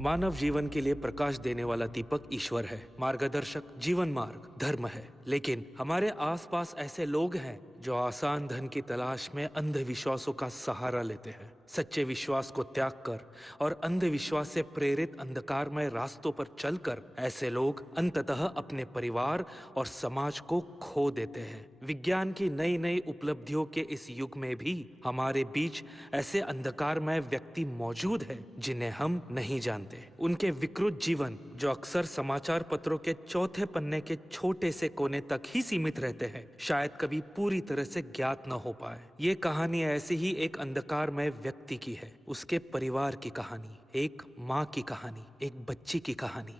मानव जीवन के लिए प्रकाश देने वाला दीपक ईश्वर है, मार्गदर्शक जीवन मार्ग धर्म है। लेकिन हमारे आसपास ऐसे लोग हैं जो आसान धन की तलाश में अंधविश्वासों का सहारा लेते हैं। सच्चे विश्वास को त्याग कर और अंधविश्वास से प्रेरित अंधकारमय रास्तों पर चलकर ऐसे लोग अंततः अपने परिवार और समाज को खो देते हैं। विज्ञान की नई नई उपलब्धियों के इस युग में भी हमारे बीच ऐसे अंधकारमय व्यक्ति मौजूद हैं जिन्हें हम नहीं जानते। उनके विकृत जीवन जो अक्सर समाचार पत्रों के चौथे पन्ने के छोटे से कोने तक ही सीमित रहते हैं, शायद कभी पूरी तरह से ज्ञात न हो पाए। ये कहानी ऐसे ही एक अंधकारमय व्यक्ति की है, उसके परिवार की कहानी, एक माँ की कहानी, एक बच्ची की कहानी।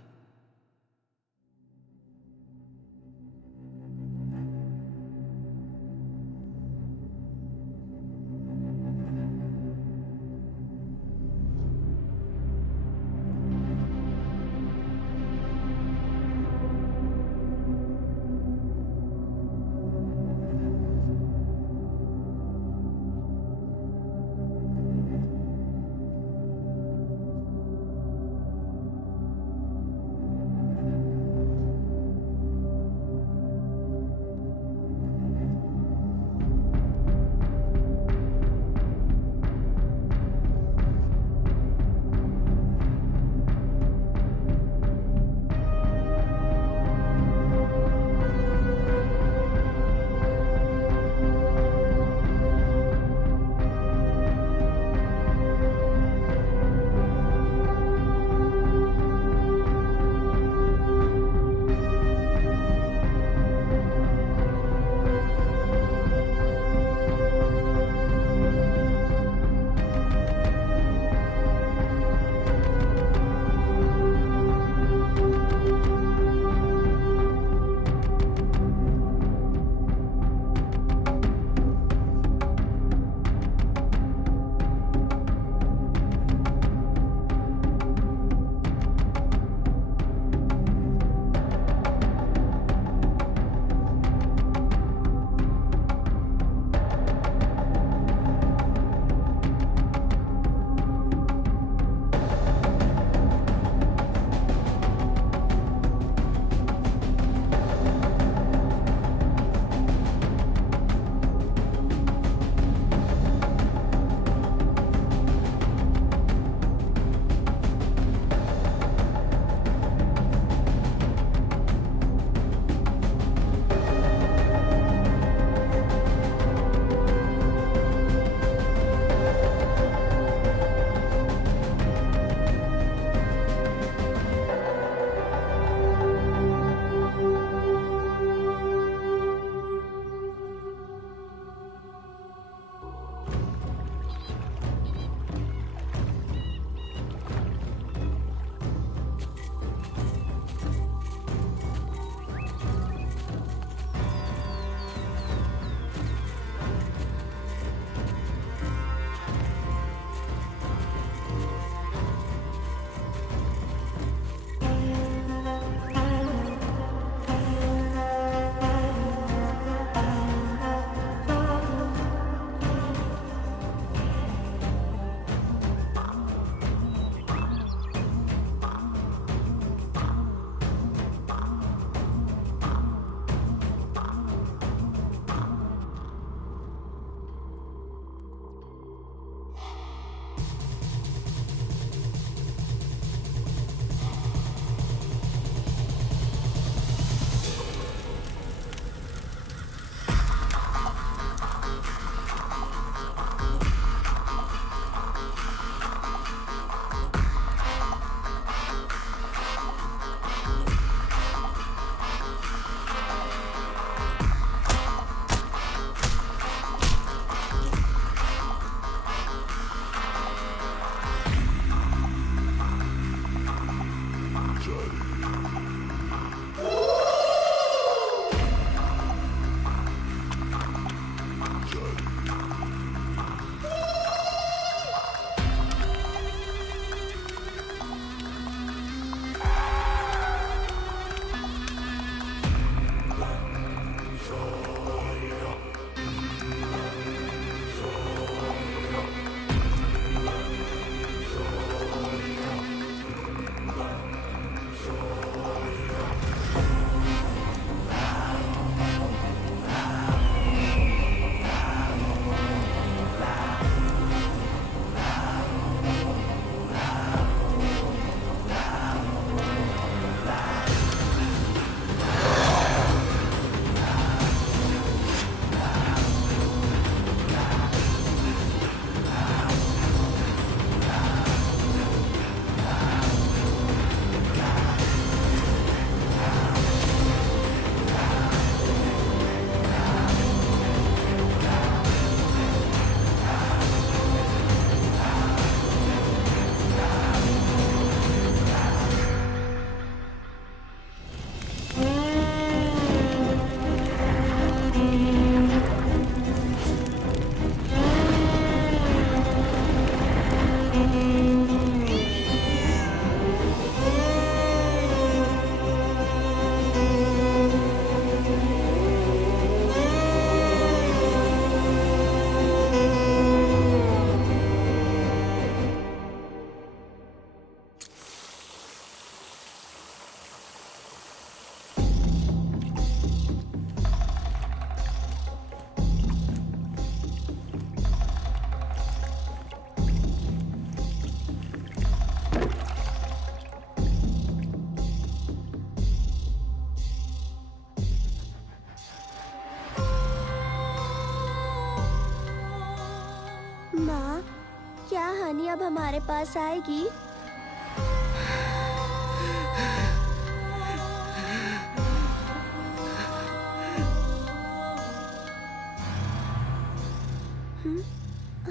क्या हनी अब हमारे पास आएगी?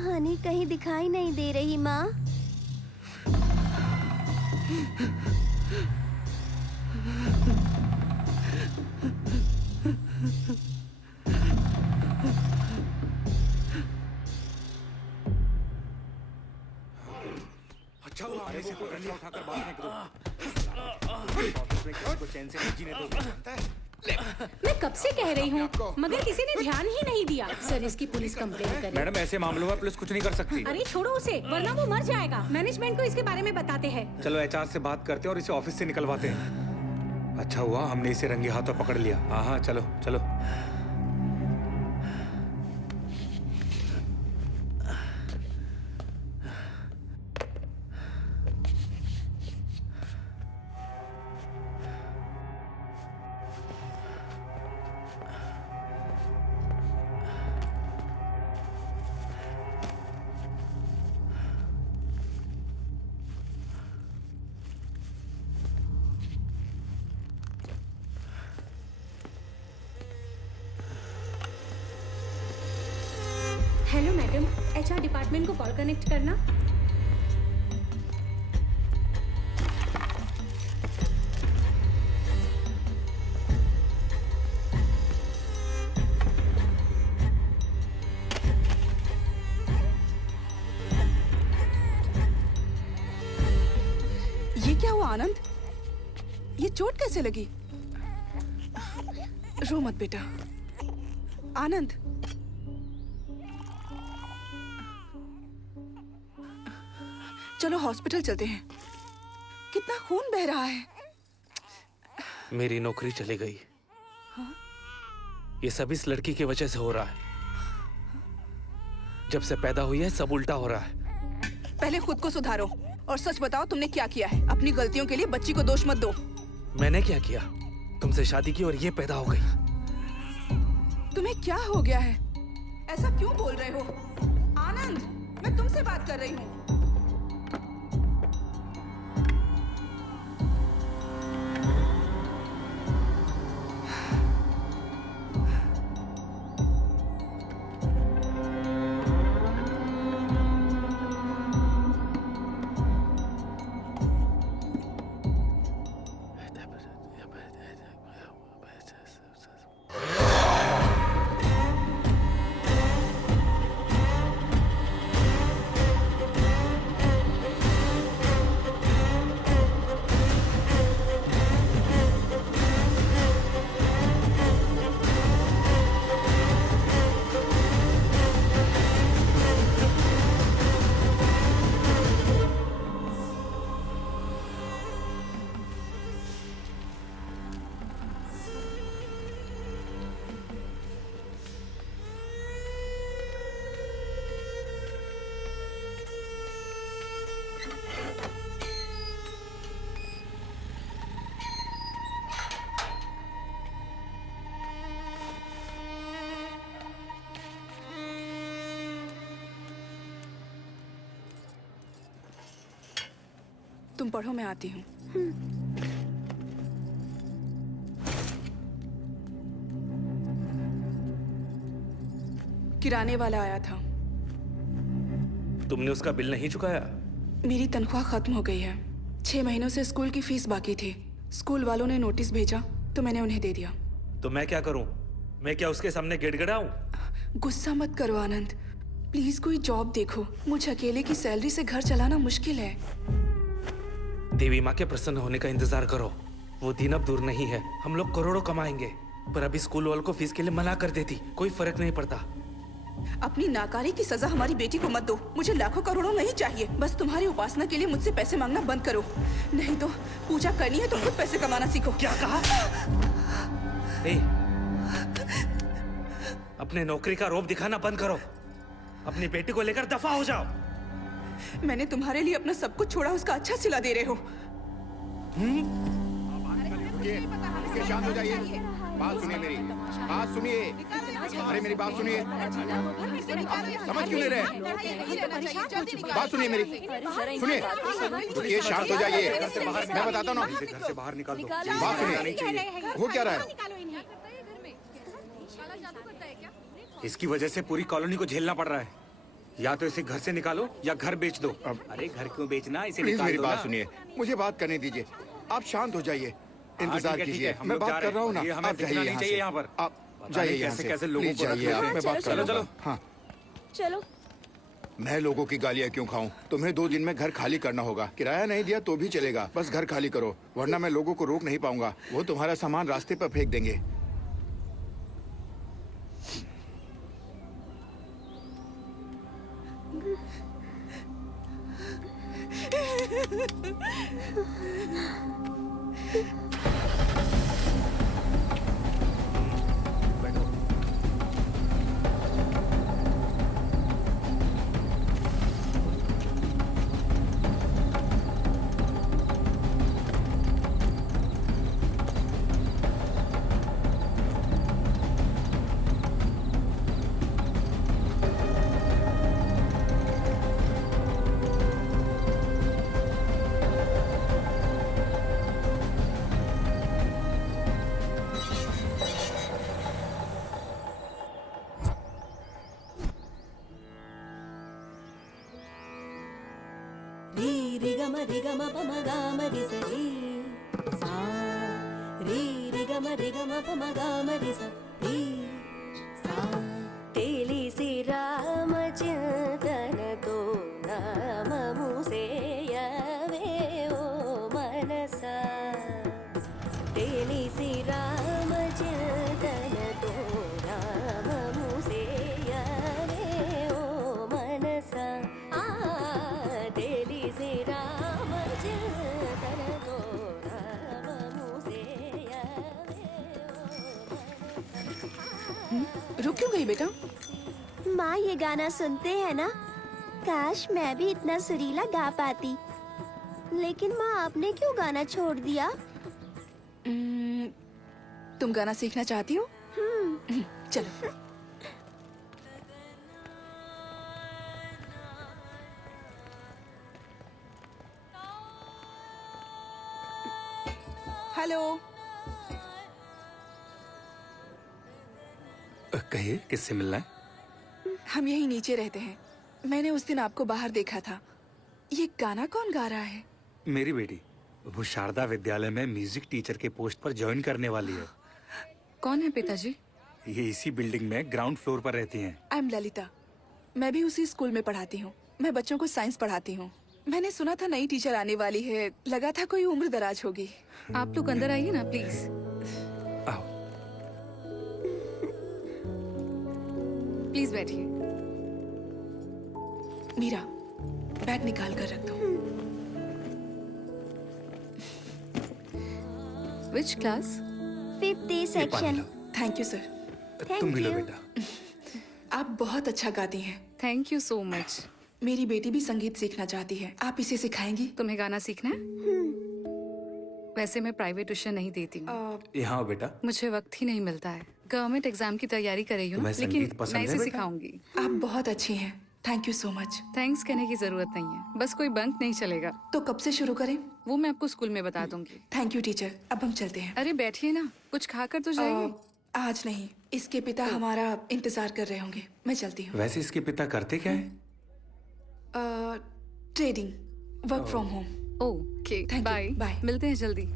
हनी कहीं दिखाई नहीं दे रही माँ। अच्छा हुआ हमने इसे पकड़ लिया। उठाकर बाहर फेंक दो। ऑफिस में किसी को चैन से नहीं जीने दोगे, जानता है? मैं कब से कह रही हूँ, मगर किसी ने ध्यान ही नहीं दिया। सर इसकी पुलिस कंप्लेंट करे। मैडम ऐसे मामलों में पुलिस कुछ नहीं कर सकती। अरे छोड़ो उसे, वरना वो मर जाएगा। मैनेजमेंट को इसके बारे में बताते हैं। चलो एचआर से बात करते हैं और इसे ऑफिस से निकलवाते हैं। अच्छा हुआ हमने इसे रंगे हाथों पकड़ लिया। हाँ हाँ चलो चलो। हेलो मैडम, एचआर डिपार्टमेंट को कॉल कनेक्ट करना। ये क्या हुआ आनंद? ये चोट कैसे लगी? रो मत बेटा। आनंद, चलो हॉस्पिटल चलते हैं। कितना खून बह रहा है। मेरी नौकरी चली गई। ये सब इस लड़की की वजह से हो रहा है। जब से पैदा हुई है सब उल्टा हो रहा है। पहले खुद को सुधारो और सच बताओ तुमने क्या किया है। अपनी गलतियों के लिए बच्ची को दोष मत दो। मैंने क्या किया? तुमसे शादी की और ये पैदा हो गई। तुम्हें क्या हो गया है? ऐसा क्यों बोल रहे हो? आनंद, मैं तुमसे बात कर रही हूँ। तुम पढ़ो, मैं आती हूँ। किराने वाला आया था। तुमने उसका बिल नहीं चुकाया? मेरी तनख्वाह खत्म हो गई है। 6 महीनों से स्कूल की फीस बाकी थी। स्कूल वालों ने नोटिस भेजा तो मैंने उन्हें दे दिया। तो मैं क्या करूं? मैं क्या उसके सामने गिड़गिड़ाऊं? गुस्सा मत करो आनंद, प्लीज कोई जॉब देखो। मुझे अकेले की सैलरी से घर चलाना मुश्किल है। देवी माँ के प्रसन्न होने का इंतजार करो। वो दिन अब दूर नहीं है। हम लोग करोड़ों कमाएंगे। पर अभी स्कूल वालों को फीस के लिए मना कर देती, कोई फर्क नहीं पड़ता। अपनी नाकारी की सजा हमारी बेटी को मत दो। मुझे लाखों करोड़ों नहीं चाहिए। बस तुम्हारी उपासना के लिए मुझसे पैसे मांगना बंद करो। नहीं तो पूजा करनी है तो खुद पैसे कमाना सीखो। क्या कहा? अपने नौकरी का रौब दिखाना बंद करो। अपनी बेटी को लेकर दफा हो जाओ। मैंने तुम्हारे लिए अपना सब कुछ छोड़ा, उसका अच्छा सिला दे रहे हो। शांत हो जाइए। बात सुनिए मेरी, बात सुनिए। अरे मेरी बात सुनिए, समझ क्यों नहीं रहे? बात सुनिए मेरी, सुनिए, रुकिए, शांत हो जाइए, मैं बताता हूँ ना। घर से बाहर निकाल दो। बात सुनिए, हो क्या रहा है? इसकी वजह से पूरी कॉलोनी को झेलना पड़ रहा है। या तो इसे घर से निकालो या घर बेच दो। अरे घर क्यों बेचना, इसे प्लीज निकाल मेरी दो बात ना। सुनिए, मुझे बात करने दीजिए, आप शांत हो जाइए, इंतजार ठीक है, कीजिए, हम मैं लोग जा बात रहे कर रहा हूँ ना। हैं। ये हमें आप दिखना जाइए नहीं यहाँ चाहिए से, यहाँ पर। आप पता जाइए नहीं यहाँ कैसे से, कैसे लोगों प्लीज को रख जाइए लेते आप, हैं। मैं बात कर चलो, रहा हूँ। चलो। हाँ, चलो। मैं लोगों की गालियाँ क्यों खाऊं? तुम्हें 2 दिन में घर खाली करना होगा। किराया नहीं दिया तो भी चलेगा, बस घर खाली करो, वरना मैं लोगों को रोक नहीं पाऊंगा। वो तुम्हारा सामान रास्ते पर फेंक देंगे। री रि ग म रि ग म प म ग म रि स री सा री रि ग म रि ग म प म ग म रि स री सा తెలిసి రామచింతన తో నామము సేయవే ఓ మనసా తెలిసి రామచింతన తో నామము సేయవే ఓ మనసా తెలిసి రామచింతన తో నామము సేయవే रुक क्यों गई बेटा? माँ ये गाना सुनते हैं ना? काश मैं भी इतना सुरीला गा पाती। लेकिन माँ आपने क्यों गाना छोड़ दिया? तुम गाना सीखना चाहती हो? चलो। हेलो। कहिए, किससे मिलना है? हम यहीं नीचे रहते हैं। मैंने उस दिन आपको बाहर देखा था। ये गाना कौन गा रहा है? मेरी बेटी, वो शारदा विद्यालय में म्यूजिक टीचर के पोस्ट पर ज्वाइन करने वाली है। कौन है पिताजी? ये इसी बिल्डिंग में ग्राउंड फ्लोर पर रहती हैं। I am Lalita. मैं भी उसी स्कूल में पढ़ाती हूँ। मैं बच्चों को साइंस पढ़ाती हूँ। मैंने सुना था नई टीचर आने वाली है। लगा था कोई उम्र दराज होगी। आप लोग अंदर आइए ना प्लीज। आओ। प्लीज बैठिए। मीरा, बैग निकाल कर रख दो। Which class? 5th ये पानी section. Low. Thank you sir. तुम भी लो you. बेटा। आप बहुत अच्छा गाती हैं। Thank you so much. मेरी बेटी भी संगीत सीखना चाहती है। आप इसे सिखाएंगी? तुम्हें गाना सीखना है? वैसे मैं प्राइवेट ट्यूशन नहीं देती हूँ। यहाँ आओ बेटा। मुझे वक्त ही नहीं मिलता है। गवर्नमेंट एग्जाम की तैयारी कर रही हूँ, तुम्हें लेकिन संगीत पसंद मैं है इसे बेटा? सिखाऊंगी। आप बहुत अच्छी हैं। Thank you so much. Thanks कहने की जरूरत नहीं है, बस कोई बंक नहीं चलेगा। तो कब से शुरू करें? वो मैं आपको स्कूल में बता दूंगी। Thank you teacher. अब हम चलते हैं। अरे बैठिए ना, कुछ खाकर तो जाइए। आज नहीं, इसके पिता हमारा इंतजार कर रहे होंगे। मैं चलती हूँ। वैसे इसके पिता करते क्या है? Trading, work from home. Okay, Thank you. Bye. Bye. मिलते हैं जल्दी।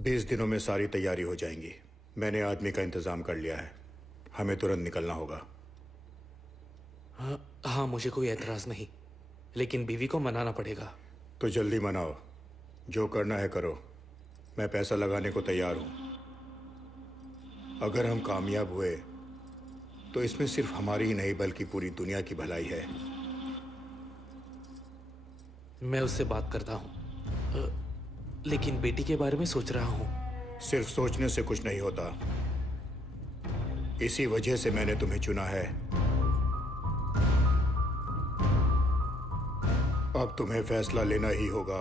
बीस दिनों में सारी तैयारी हो जाएंगी। मैंने आदमी का इंतजाम कर लिया है। हमें तुरंत निकलना होगा। हाँ, मुझे कोई एतराज नहीं, लेकिन बीवी को मनाना पड़ेगा। तो जल्दी मनाओ। जो करना है करो। मैं पैसा लगाने को तैयार हूं। अगर हम कामयाब हुए तो इसमें सिर्फ हमारी ही नहीं बल्कि पूरी दुनिया की भलाई है। मैं उससे बात करता हूँ, लेकिन बेटी के बारे में सोच रहा हूँ। सिर्फ सोचने से कुछ नहीं होता। इसी वजह से मैंने तुम्हें चुना है। अब तुम्हें फैसला लेना ही होगा।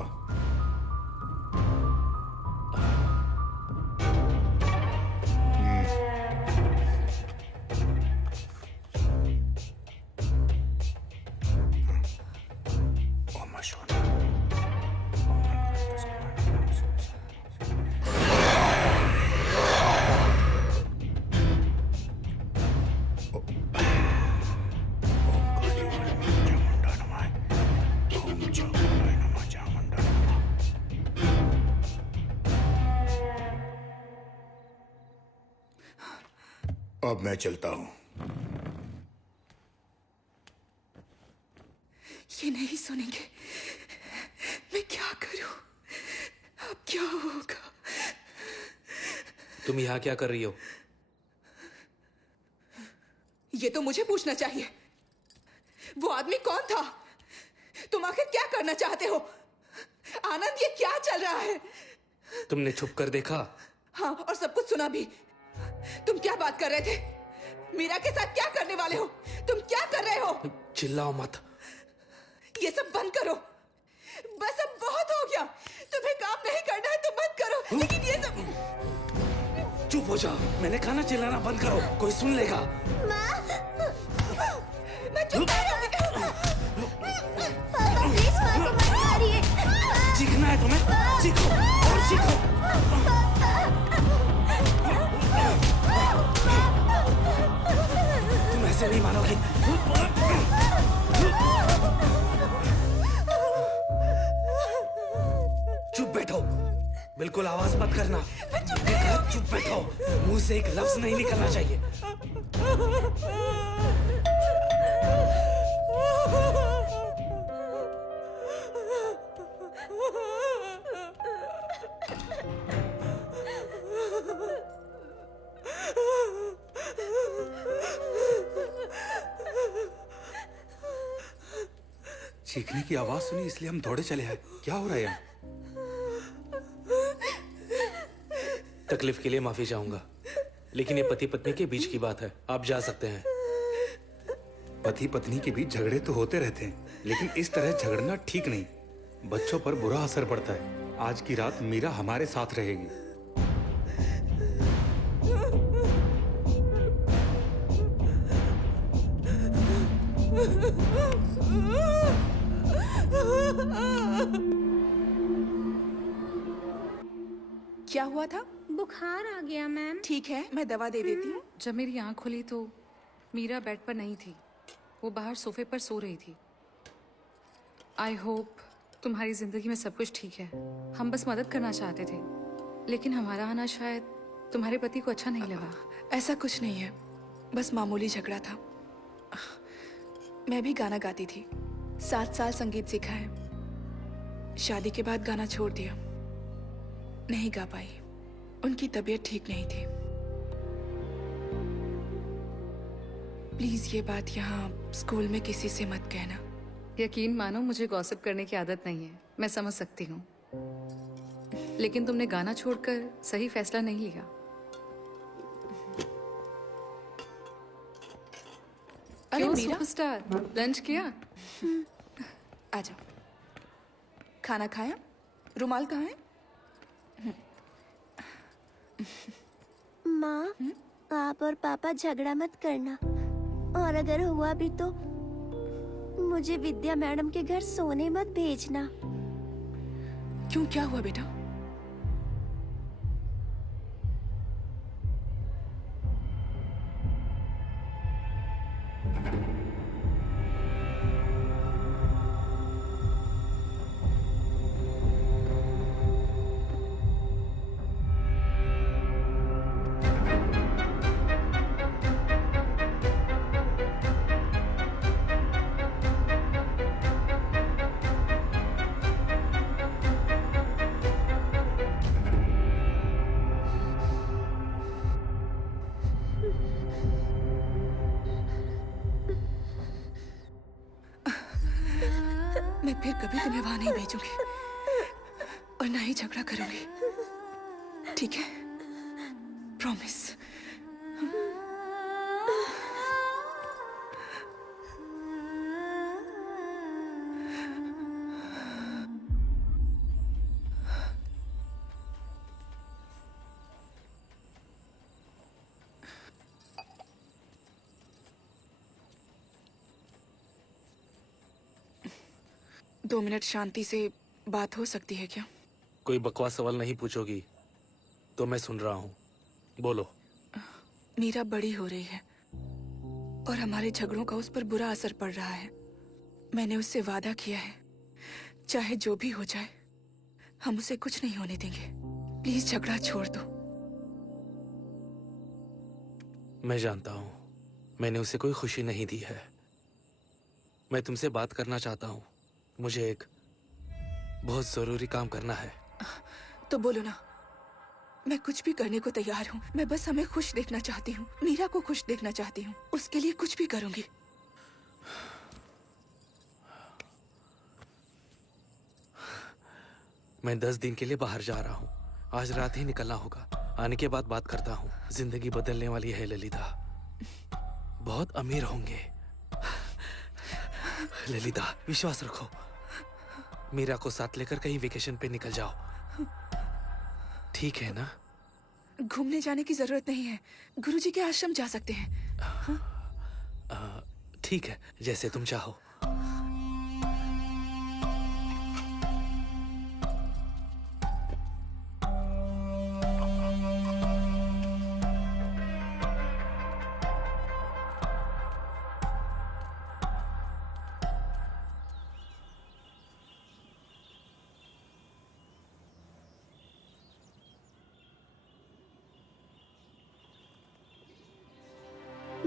अब मैं चलता हूं। ये नहीं सुनेंगे। मैं क्या करूं? अब क्या होगा? तुम यहाँ क्या कर रही हो? ये तो मुझे पूछना चाहिए। वो आदमी कौन था? तुम आखिर क्या करना चाहते हो? आनंद, ये क्या चल रहा है? तुमने छुप कर देखा? हाँ, और सब कुछ सुना भी। तुम क्या बात कर रहे थे? मीरा के साथ क्या करने वाले हो? तुम क्या कर रहे हो? चिल्लाओ मत। ये सब बंद करो। बस अब बहुत हो गया। तुम्हें काम नहीं करना है तो मत करो, लेकिन ये सब। चुप हो जाओ। मैंने खाना चिल्लाना बंद करो, कोई सुन लेगा। मैं चुप पापा प्लीज माँ को मत मारिए। चीखना है तुम्हें? चीखो और चीखो। तुम ऐसे नहीं मानोगी। चुप बैठो, बिल्कुल आवाज मत करना। चुप बैठो, मुंह से एक लफ्ज नहीं निकलना चाहिए। चीखने की आवाज सुनी इसलिए हम दौड़े चले आए। क्या हो रहा है यहाँ? तकलीफ के लिए माफी चाहूंगा, लेकिन ये पति पत्नी के बीच की बात है। आप जा सकते हैं। पति पत्नी के बीच झगड़े तो होते रहते हैं, लेकिन इस तरह झगड़ना ठीक नहीं। बच्चों पर बुरा असर पड़ता है। आज की रात मीरा हमारे साथ रहेगी। क्या हुआ था? बुखार आ गया मैम। ठीक है, मैं दवा दे देती हूँ। जब मेरी आंख खुली तो मीरा बेड पर नहीं थी, वो बाहर सोफे पर सो रही थी। आई होप तुम्हारी जिंदगी में सब कुछ ठीक है। हम बस मदद करना चाहते थे, लेकिन हमारा आना शायद तुम्हारे पति को अच्छा नहीं लगा। ऐसा कुछ नहीं है, बस मामूली झगड़ा था। मैं भी गाना गाती थी, 7 साल संगीत सीखा है। शादी के बाद गाना छोड़ दिया, नहीं गा पाई। उनकी तबीयत ठीक नहीं थी। प्लीज ये बात यहाँ स्कूल में किसी से मत कहना। यकीन मानो, मुझे गॉसिप करने की आदत नहीं है। मैं समझ सकती हूँ, लेकिन तुमने गाना छोड़कर सही फैसला नहीं लिया। अरे क्यों मीरा, सुपरस्टार, लंच किया? आ जाओ। खाना खाया? रुमाल कहाँ है? माँ, आप और पापा झगड़ा मत करना, और अगर हुआ भी तो मुझे विद्या मैडम के घर सोने मत भेजना। क्यों, क्या हुआ बेटा? मैं फिर कभी तुम्हें वहां नहीं भेजूंगी और ना ही झगड़ा करूंगी, ठीक है? प्रॉमिस। दो मिनट शांति से बात हो सकती है क्या? कोई बकवास सवाल नहीं पूछोगी तो मैं सुन रहा हूँ, बोलो। मीरा बड़ी हो रही है और हमारे झगड़ों का उस पर बुरा असर पड़ रहा है। मैंने उससे वादा किया है, चाहे जो भी हो जाए हम उसे कुछ नहीं होने देंगे। प्लीज झगड़ा छोड़ दो। मैं जानता हूँ मैंने उसे कोई खुशी नहीं दी है। मैं तुमसे बात करना चाहता हूँ। मुझे एक बहुत जरूरी काम करना है। तो बोलो ना, मैं कुछ भी करने को तैयार हूँ। मैं बस हमें खुश देखना चाहती हूँ, मीरा को खुश देखना चाहती हूँ। उसके लिए कुछ भी करूंगी। मैं 10 दिन के लिए बाहर जा रहा हूँ। आज रात ही निकलना होगा। आने के बाद बात करता हूँ। जिंदगी बदलने वाली है ललिता। बहुत अमीर होंगे। ललिता विश्वास रखो। मीरा को साथ लेकर कहीं वेकेशन पे निकल जाओ, ठीक है ना? घूमने जाने की जरूरत नहीं है, गुरुजी के आश्रम जा सकते हैं। ठीक है, जैसे तुम चाहो।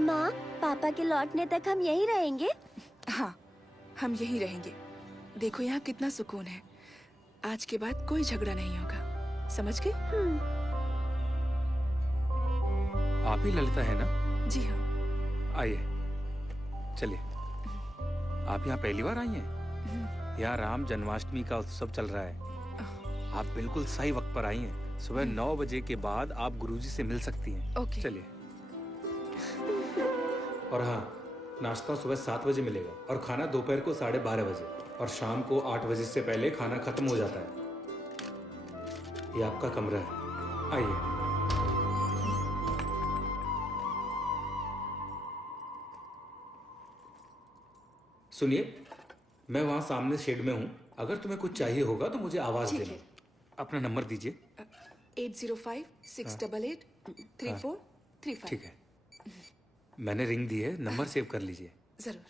माँ, पापा के लौटने तक हम यहीं रहेंगे? हाँ, हम यहीं रहेंगे। देखो यहाँ कितना सुकून है। आज के बाद कोई झगड़ा नहीं होगा, समझ गए? आप ही ललिता है ना? जी हाँ। आइए, चलिए। आप यहाँ पहली बार आई हैं? यहाँ राम जन्माष्टमी का उत्सव चल रहा है। आप बिल्कुल सही वक्त पर आई हैं। सुबह 9 बजे के बाद आप गुरुजी से मिल सकती हैं। ओके। चलिए। और हाँ, नाश्ता सुबह 7 बजे मिलेगा और खाना दोपहर को 12:30 बजे और शाम को 8 बजे से पहले खाना खत्म हो जाता है। ये आपका कमरा है, आइए। सुनिए, मैं वहाँ सामने शेड में हूँ। अगर तुम्हें कुछ चाहिए होगा तो मुझे आवाज ठीक देना। है। अपना नंबर दीजिए। 8056883435। ठीक है, मैंने रिंग दी है, नंबर सेव कर लीजिए। जरूर।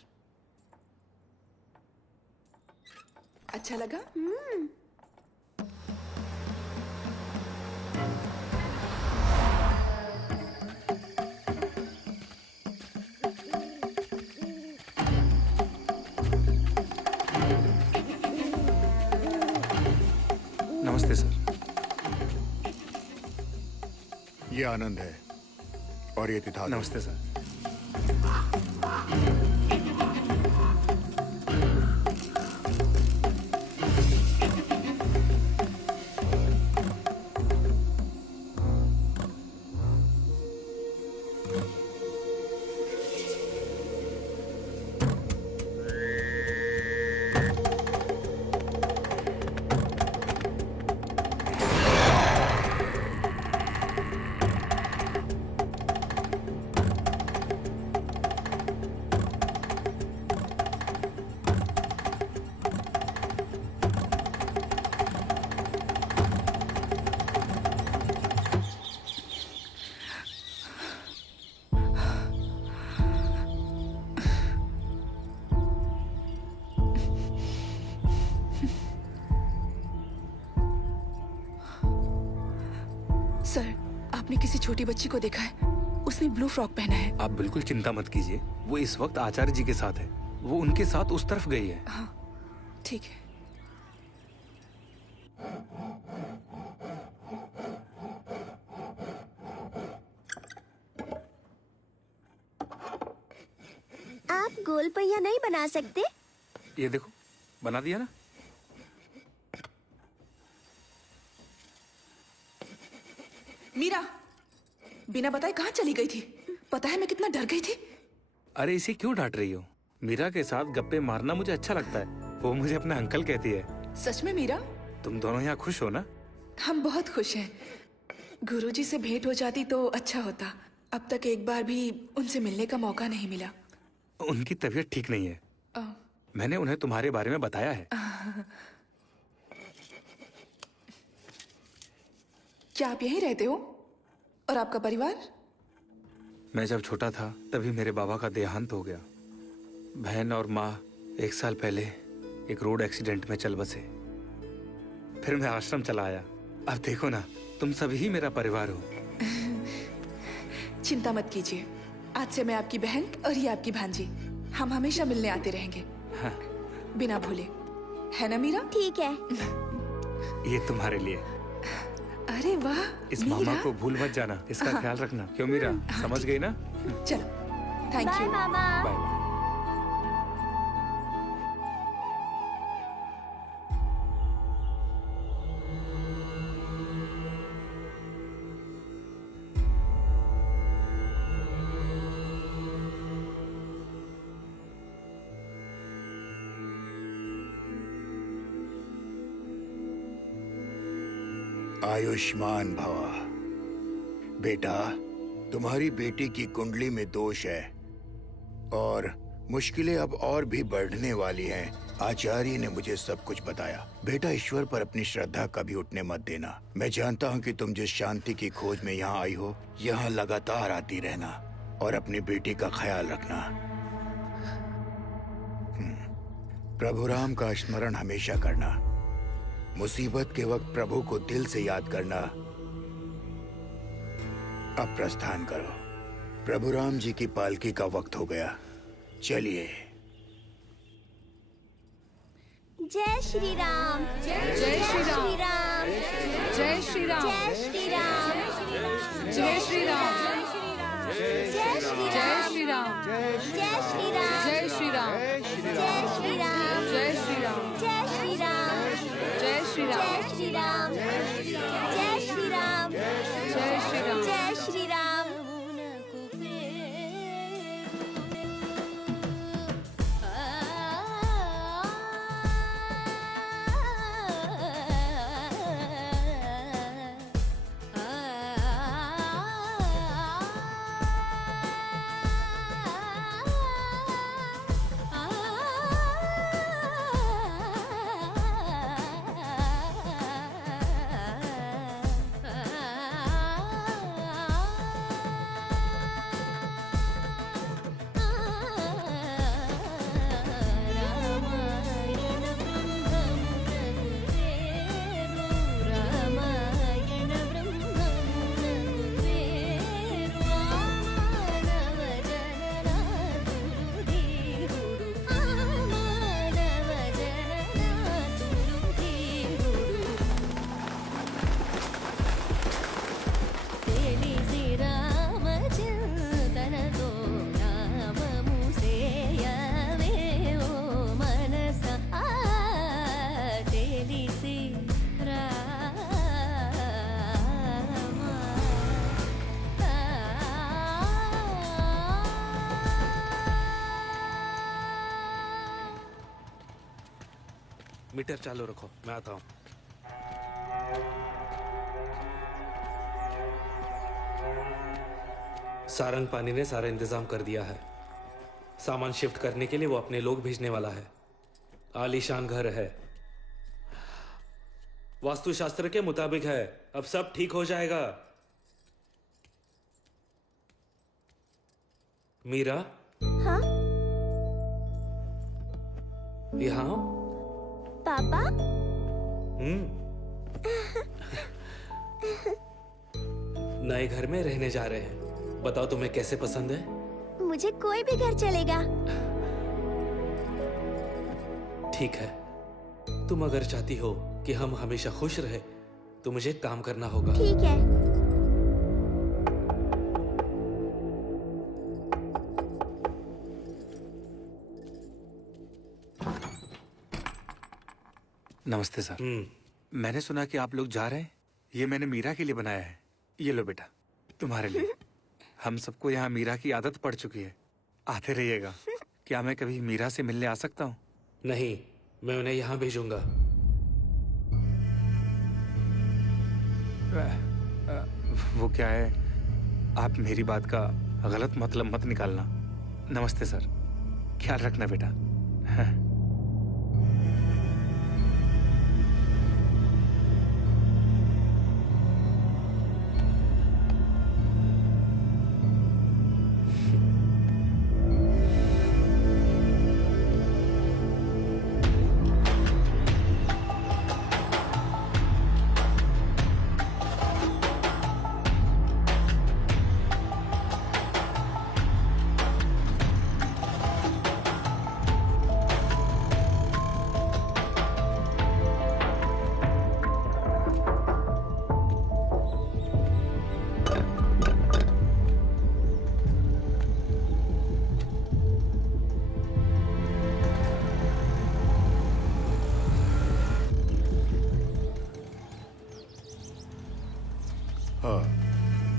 अच्छा लगा? नमस्ते सर। ये आनंद है और ये तिथा। नमस्ते सर। सर, आपने किसी छोटी बच्ची को देखा है? उसने ब्लू फ्रॉक पहना है। आप बिल्कुल चिंता मत कीजिए, वो इस वक्त आचार्य जी के साथ है। वो उनके साथ उस तरफ गई है। हाँ, ठीक है। आप गोल पहिया नहीं बना सकते? ये देखो, बना दिया ना? मीरा बिना बताए कहाँ चली गई थी? पता है मैं कितना डर गई थी। अरे इसे क्यों डांट रही हो? मीरा के साथ गप्पे मारना मुझे अच्छा लगता है। वो मुझे अपना अंकल कहती है। सच में मीरा? तुम दोनों यहाँ खुश हो ना? हम बहुत खुश हैं। गुरुजी से भेंट हो जाती तो अच्छा होता। अब तक एक बार भी उनसे मिलने का मौका नहीं मिला। उनकी तबीयत ठीक नहीं है। अ, मैंने उन्हें तुम्हारे बारे में बताया है। क्या आप यहीं रहते हो? और आपका परिवार? मैं जब छोटा था तभी मेरे बाबा का देहांत हो गया। बहन और माँ 1 साल पहले एक रोड एक्सीडेंट में चल बसे। फिर मैं आश्रम चला आया। अब देखो ना, तुम सभी ही मेरा परिवार हो। चिंता मत कीजिए, आज से मैं आपकी बहन और ये आपकी भांजी। हम हमेशा मिलने आते रहेंगे। हाँ। बिना भूले, है ना मीरा? ठीक है। ये तुम्हारे लिए। अरे वाह इस मीरा। मामा को भूल मत जाना, इसका ख्याल रखना। क्यों मीरा, समझ गई ना? चलो, थैंक बाय यू। मामा। बाय। आयुष्मान भवा। बेटा, तुम्हारी बेटी की कुंडली में दोष है और मुश्किलें अब और भी बढ़ने वाली हैं। आचार्य ने मुझे सब कुछ बताया। बेटा, ईश्वर पर अपनी श्रद्धा कभी उठने मत देना। मैं जानता हूँ कि तुम जिस शांति की खोज में यहाँ आई हो, यहाँ लगातार आती रहना और अपनी बेटी का ख्याल रखना। प्रभु राम का स्मरण हमेशा करना। मुसीबत के वक्त प्रभु को दिल से याद करना। अब प्रस्थान करो। प्रभु राम जी की पालकी का वक्त हो गया। चलिए। जय श्री राम। जय श्री राम। श्री राम। जय श्री राम। जय श्री राम। जय श्री राम। जय श्री जय राम। श्री राम। जय श्री राम। जय श्री राम। जय श्री राम। जय श्री राम। जय श्री राम। जय श्री राम। जय श्री राम। जय श्री राम। जय श्री राम। जय श्री राम। मीटर चालू रखो, मैं आता हूँ। सारंग पानी ने सारा इंतजाम कर दिया है। सामान शिफ्ट करने के लिए वो अपने लोग भेजने वाला है। आलीशान घर है, वास्तुशास्त्र के मुताबिक है। अब सब ठीक हो जाएगा। मीरा, हाँ यहाँ आओ। पापा। नए घर में रहने जा रहे हैं। बताओ तुम्हें कैसे पसंद है? मुझे कोई भी घर चलेगा। ठीक है, तुम अगर चाहती हो कि हम हमेशा खुश रहे तो मुझे काम करना होगा। ठीक है। नमस्ते सर। मैंने सुना कि आप लोग जा रहे हैं। ये मैंने मीरा के लिए बनाया है। ये लो बेटा, तुम्हारे लिए। हम सबको यहाँ मीरा की आदत पड़ चुकी है। आते रहिएगा। क्या मैं कभी मीरा से मिलने आ सकता हूँ? नहीं, मैं उन्हें यहाँ भेजूंगा। वो क्या है, आप मेरी बात का गलत मतलब मत निकालना। नमस्ते सर, ख्याल रखना बेटा।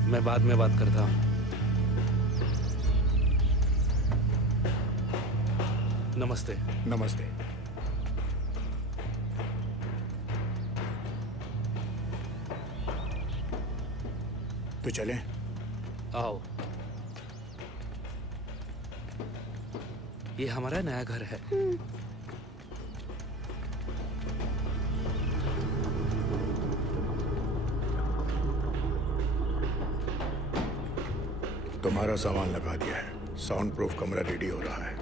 मैं बाद में बात करता हूँ। नमस्ते। नमस्ते। तो चलें? आओ। ये हमारा नया घर है। तुम्हारा सामान लगा दिया है। साउंड प्रूफ कमरा रेडी हो रहा है।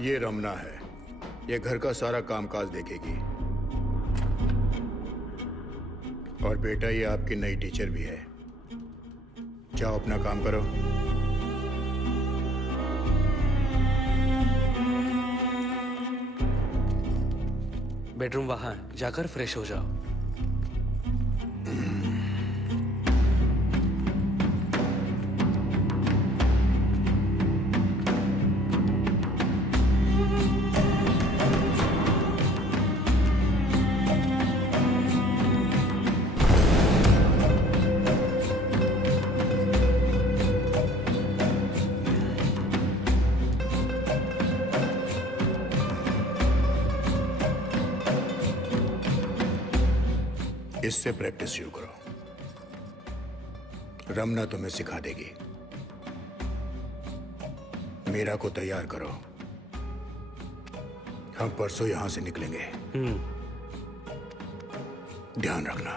ये रमना है। ये घर का सारा कामकाज देखेगी। और बेटा, ये आपकी नई टीचर भी है। जाओ अपना काम करो। बेडरूम वहां है, जाकर फ्रेश हो जाओ। इससे प्रैक्टिस शुरू करो। रमना तुम्हें सिखा देगी। मीरा को तैयार करो। हम परसों यहां से निकलेंगे। ध्यान रखना।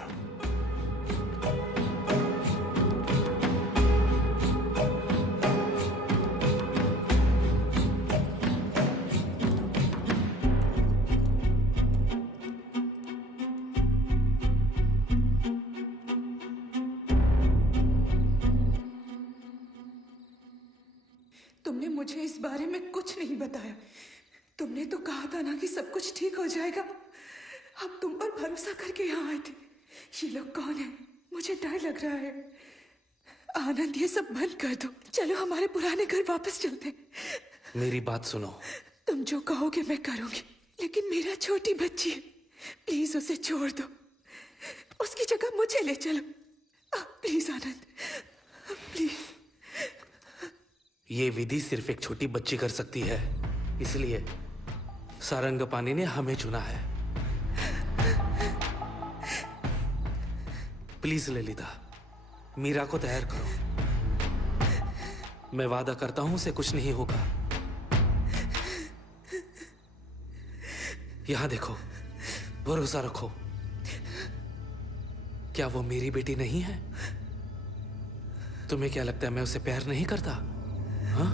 तुमने मुझे इस बारे में कुछ नहीं बताया। तुमने तो कहा था ना कि सब कुछ ठीक हो जाएगा। हम तुम पर भरोसा करके यहाँ आए थे। ये लोग कौन है? मुझे डर लग रहा है। आनंद, ये सब बंद कर दो। चलो हमारे पुराने घर वापस चलते। मेरी बात सुनो। तुम जो कहोगे मैं करूंगी, लेकिन मेरा छोटी बच्ची है। प्लीज उसे छोड़ दो। उसकी जगह मुझे ले चलो। Please Anand, please. ये विधि सिर्फ एक छोटी बच्ची कर सकती है, इसलिए सारंगपाणि ने हमें चुना है। प्लीज ललिता, मीरा को तैयार करो। मैं वादा करता हूं उसे कुछ नहीं होगा। यहां देखो, भरोसा रखो। क्या वो मेरी बेटी नहीं है? तुम्हें क्या लगता है मैं उसे प्यार नहीं करता? हाँ?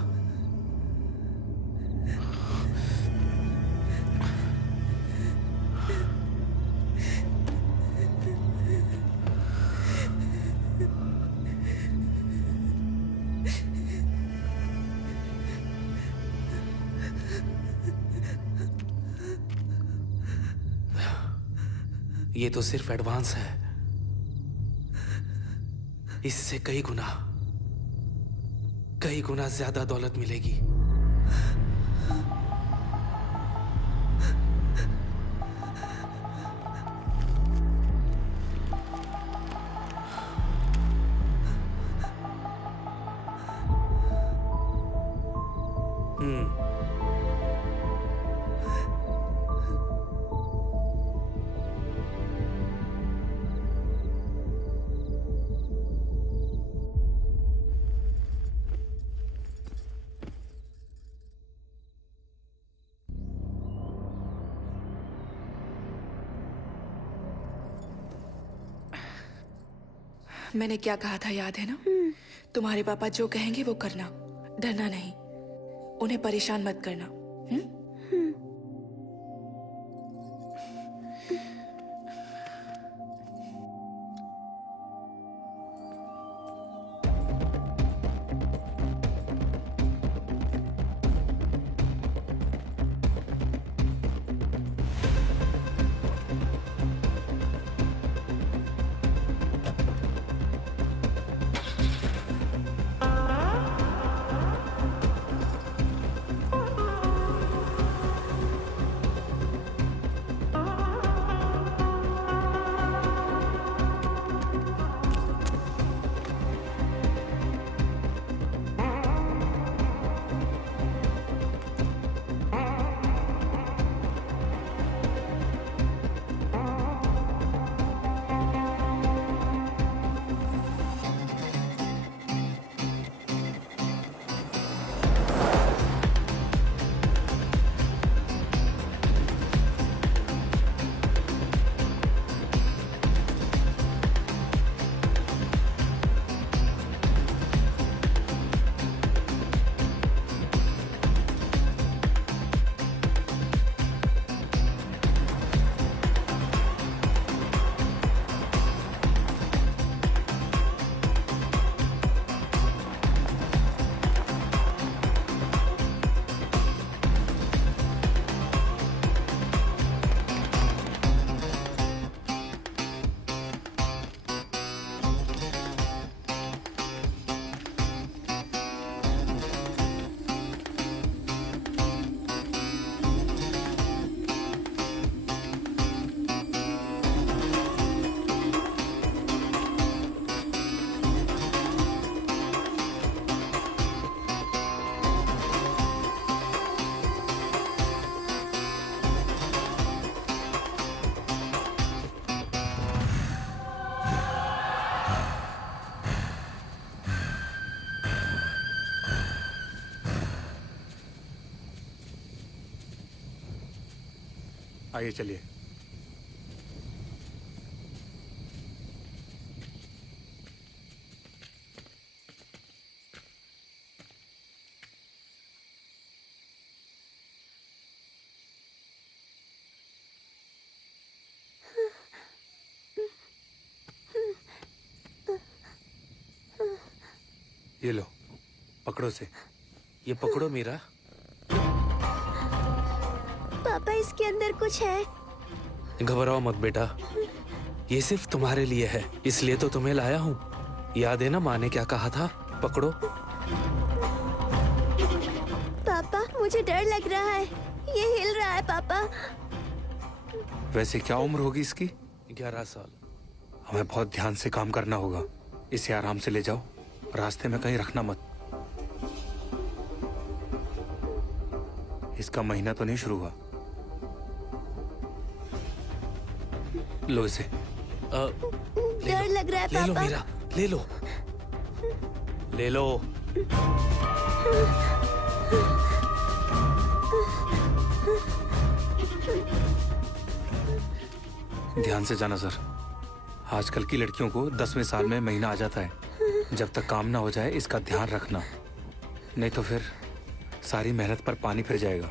ये तो सिर्फ एडवांस है। इससे कई गुना ज्यादा दौलत मिलेगी। मैंने क्या कहा था याद है ना? तुम्हारे पापा जो कहेंगे वो करना, डरना नहीं, उन्हें परेशान मत करना। आइए चलिए। ये लो, पकड़ो से। ये पकड़ो मीरा। पापा इसके अंदर कुछ है। घबराओ मत बेटा, ये सिर्फ तुम्हारे लिए है, इसलिए तो तुम्हें लाया हूँ। याद है ना माँ ने क्या कहा था? पकड़ो। पापा मुझे डर लग रहा है, ये हिल रहा है पापा। वैसे क्या उम्र होगी इसकी? 11 साल। हमें बहुत ध्यान से काम करना होगा। इसे आराम से ले जाओ, रास्ते में कहीं रखना मत। इसका महीना तो नहीं शुरू हुआ। लो इसे। डर लग रहा है ले लो पापा। मीरा, ले लो, ले लो। ध्यान से जाना सर। आजकल की लड़कियों को 10वें साल में महीना आ जाता है। जब तक काम ना हो जाए इसका ध्यान रखना, नहीं तो फिर सारी मेहनत पर पानी फिर जाएगा।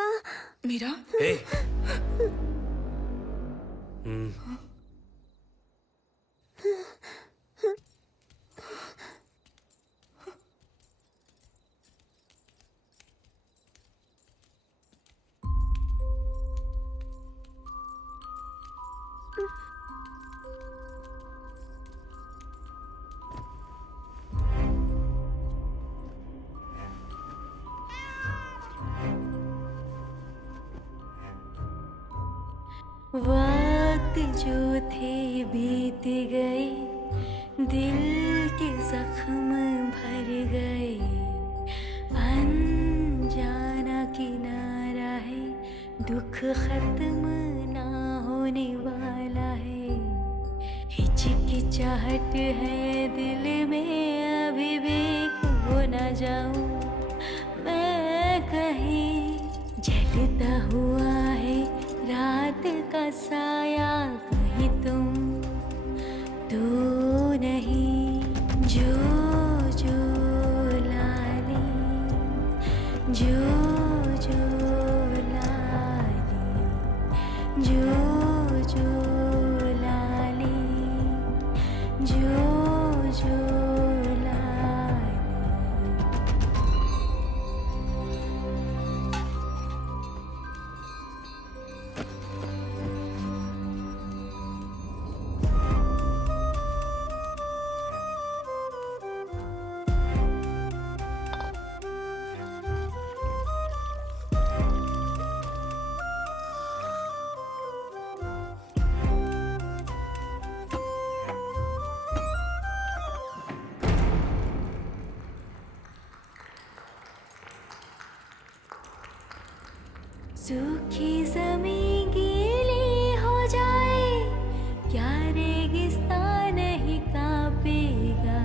माँ। मीरा, हे वक्त जो थे बीत गए, दिल के जख्म भर गए, अनजाना किनारा है, दुख खत्म ना होने वाला है, हिचकिचाहट है दिल में, अभी भी खो ना जाऊं मैं कहीं, जलता हुआ है रात का साया, कहीं तुम तो नहीं, जो जो लाली, जो जो लाली, जो जो लाली, जो जो लाली। सूखी ज़मीं गीली हो जाए, क्या रेगिस्तान नहीं कांपेगा,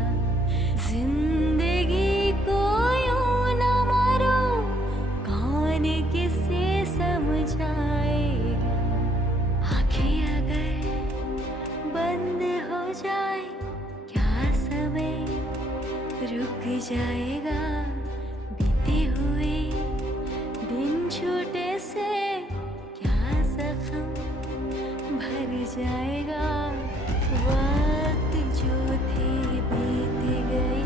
जिंदगी को यूं न मारो, कौन किसे समझाएगा, आँखें अगर बंद हो जाए, क्या समय रुक जाएगा, बीते हुए दिन छूटे से क्या जख्म भर जाएगा, वक्त जो थे बीत गए,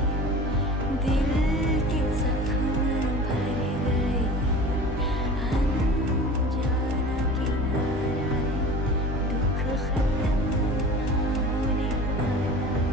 दिल के जख्म भर गए, अनजाना किनारा है, दुख खत्म ना होने वाला है।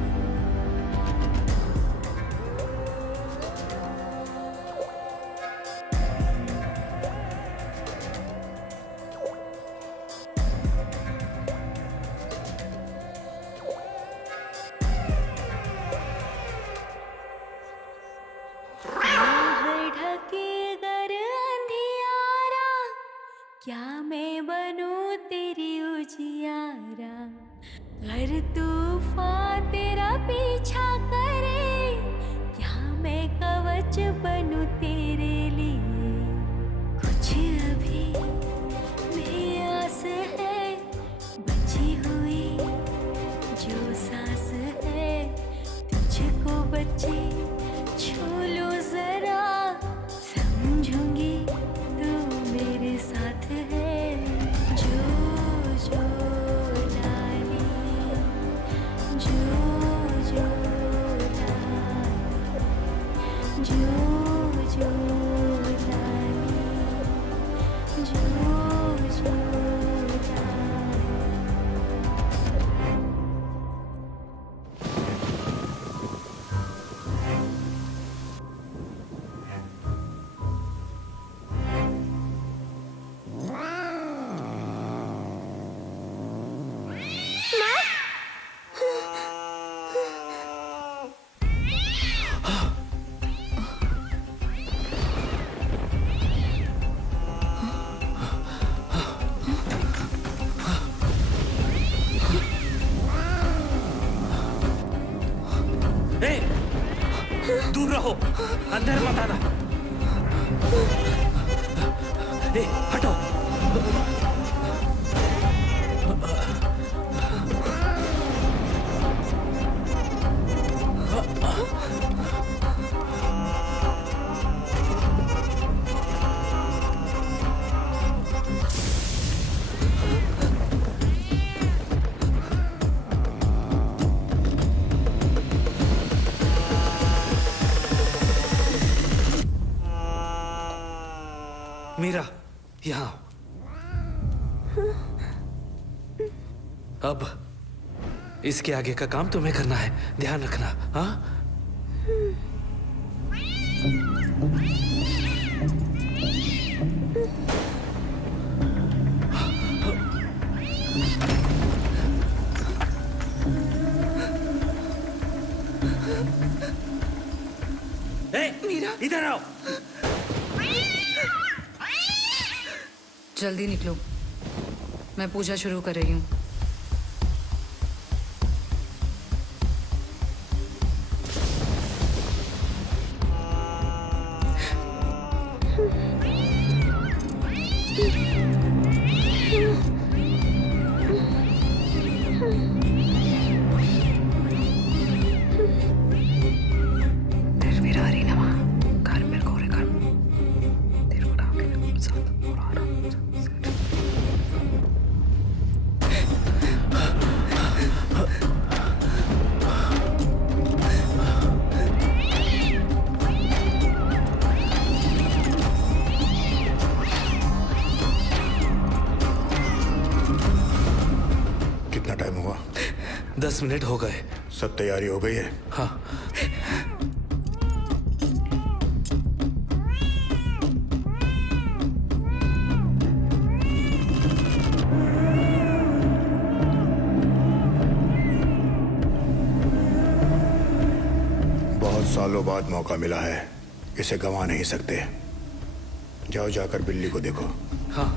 क्या मैं बनूं तेरी उजियारा, घर तूफान तेरा पीछा करे, क्या मैं कवच बनूं तेरे लिए, कुछ अभी भी आस है बची हुई, जो सांस है तुझको बचे, छू लो जरा, समझूंगी तू मेरे साथ है, जो जो लाली, जो जो लाली, जो जो लाली, जो जो लाली। दूर रहो, अंदर मत आना। हटो। मीरा, यहाँ। अब इसके आगे का काम तुम्हें करना है, ध्यान रखना। हाँ? मीरा, इधर आओ। जल्दी निकलो, मैं पूजा शुरू कर रही हूँ। कितना टाइम हुआ? 10 मिनट हो गए। सब तैयारी हो गई है? हाँ। बहुत सालों बाद मौका मिला है, इसे गंवा नहीं सकते। जाओ, जाकर बिल्ली को देखो। हाँ।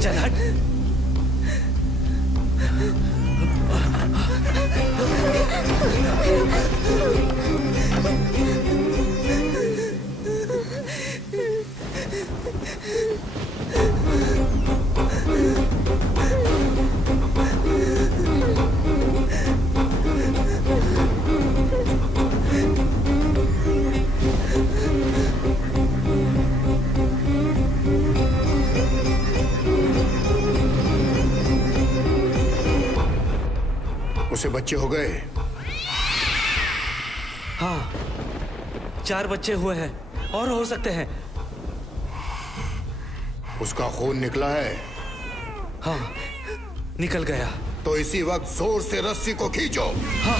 चल हट। उसे बच्चे हो गए? हाँ, 4 बच्चे हुए हैं और हो सकते हैं। उसका खून निकला है? हाँ, निकल गया। तो इसी वक्त जोर से रस्सी को खींचो। हाँ।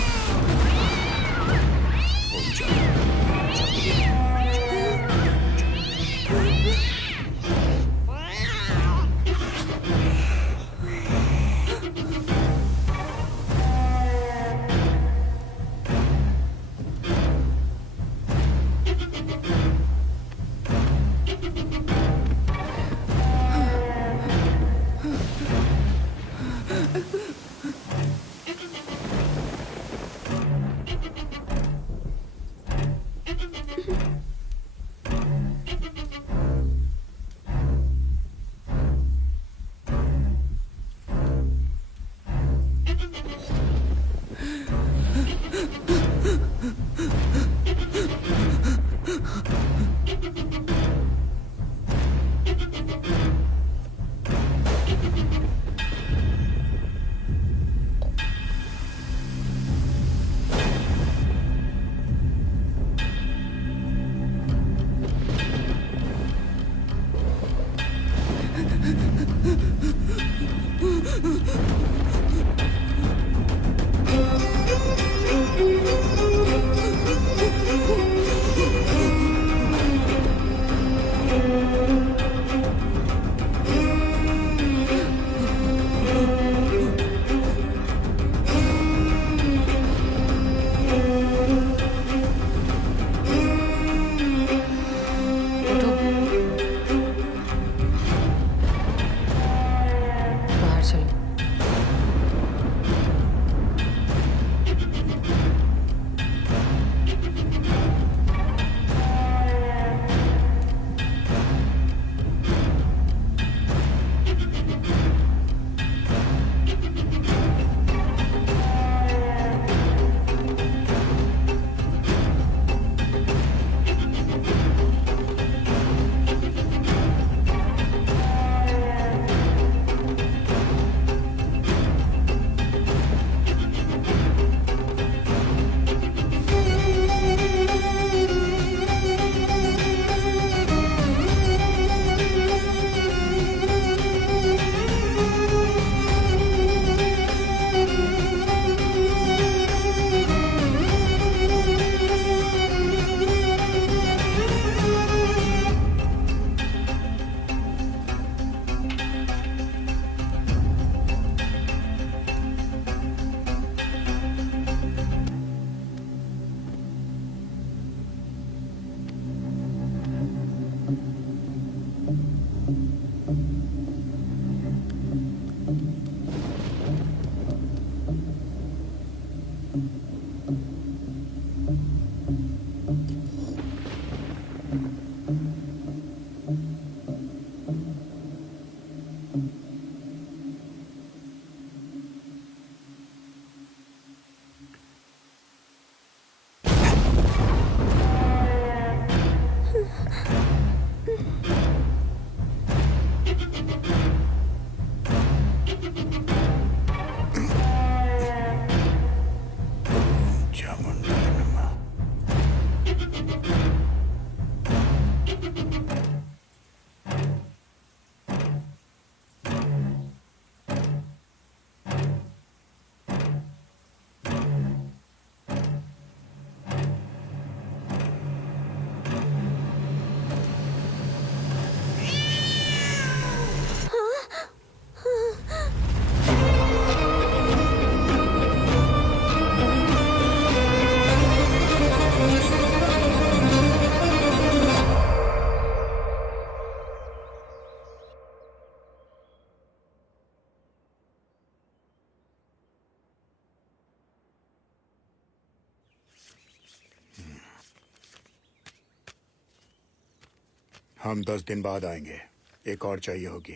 हम 10 दिन बाद आएंगे। एक और चाहिए होगी।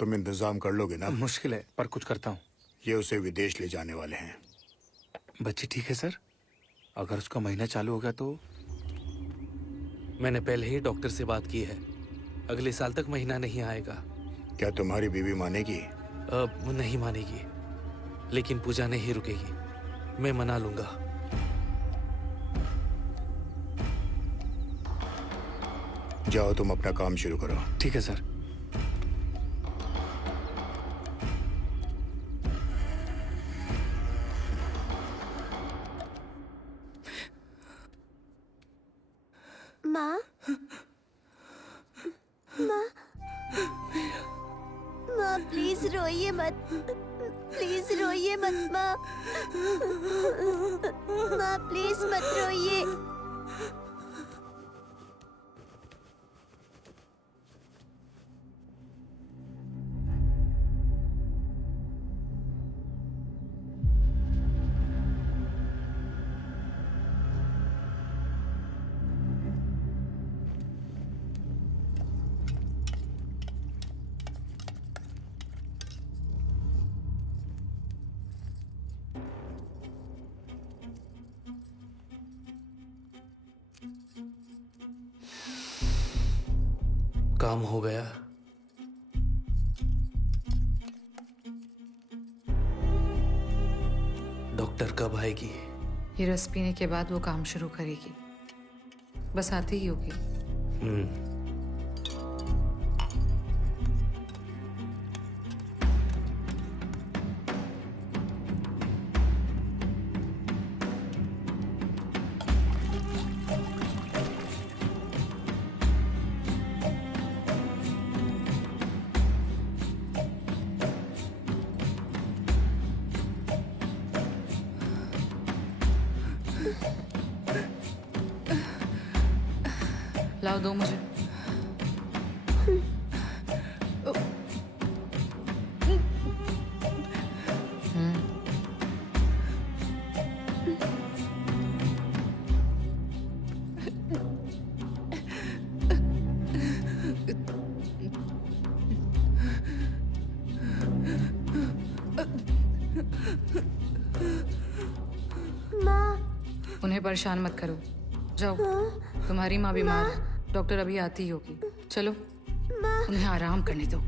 तुम इंतजाम कर लोगे ना? मुश्किल है पर कुछ करता हूँ। ये उसे विदेश ले जाने वाले हैं। बच्ची ठीक है सर? अगर उसका महीना चालू हो गया तो? मैंने पहले ही डॉक्टर से बात की है, अगले साल तक महीना नहीं आएगा। क्या तुम्हारी बीवी मानेगी? अब नहीं मानेगी, लेकिन पूजा नहीं रुकेगी। मैं मना लूंगा। जाओ तुम अपना काम शुरू करो। ठीक है सर। माँ, माँ, माँ प्लीज रोइए मत, प्लीज रोइए मत माँ, माँ प्लीज मत रोइए। काम हो गया। डॉक्टर कब आएगी? ये रस पीने के बाद वो काम शुरू करेगी, बस आती ही होगी। लाओ दो मुझे। उन्हें परेशान मत करो, जाओ। तुम्हारी माँ बीमार है, डॉक्टर अभी आती ही होगी। चलो उन्हें आराम करने दो।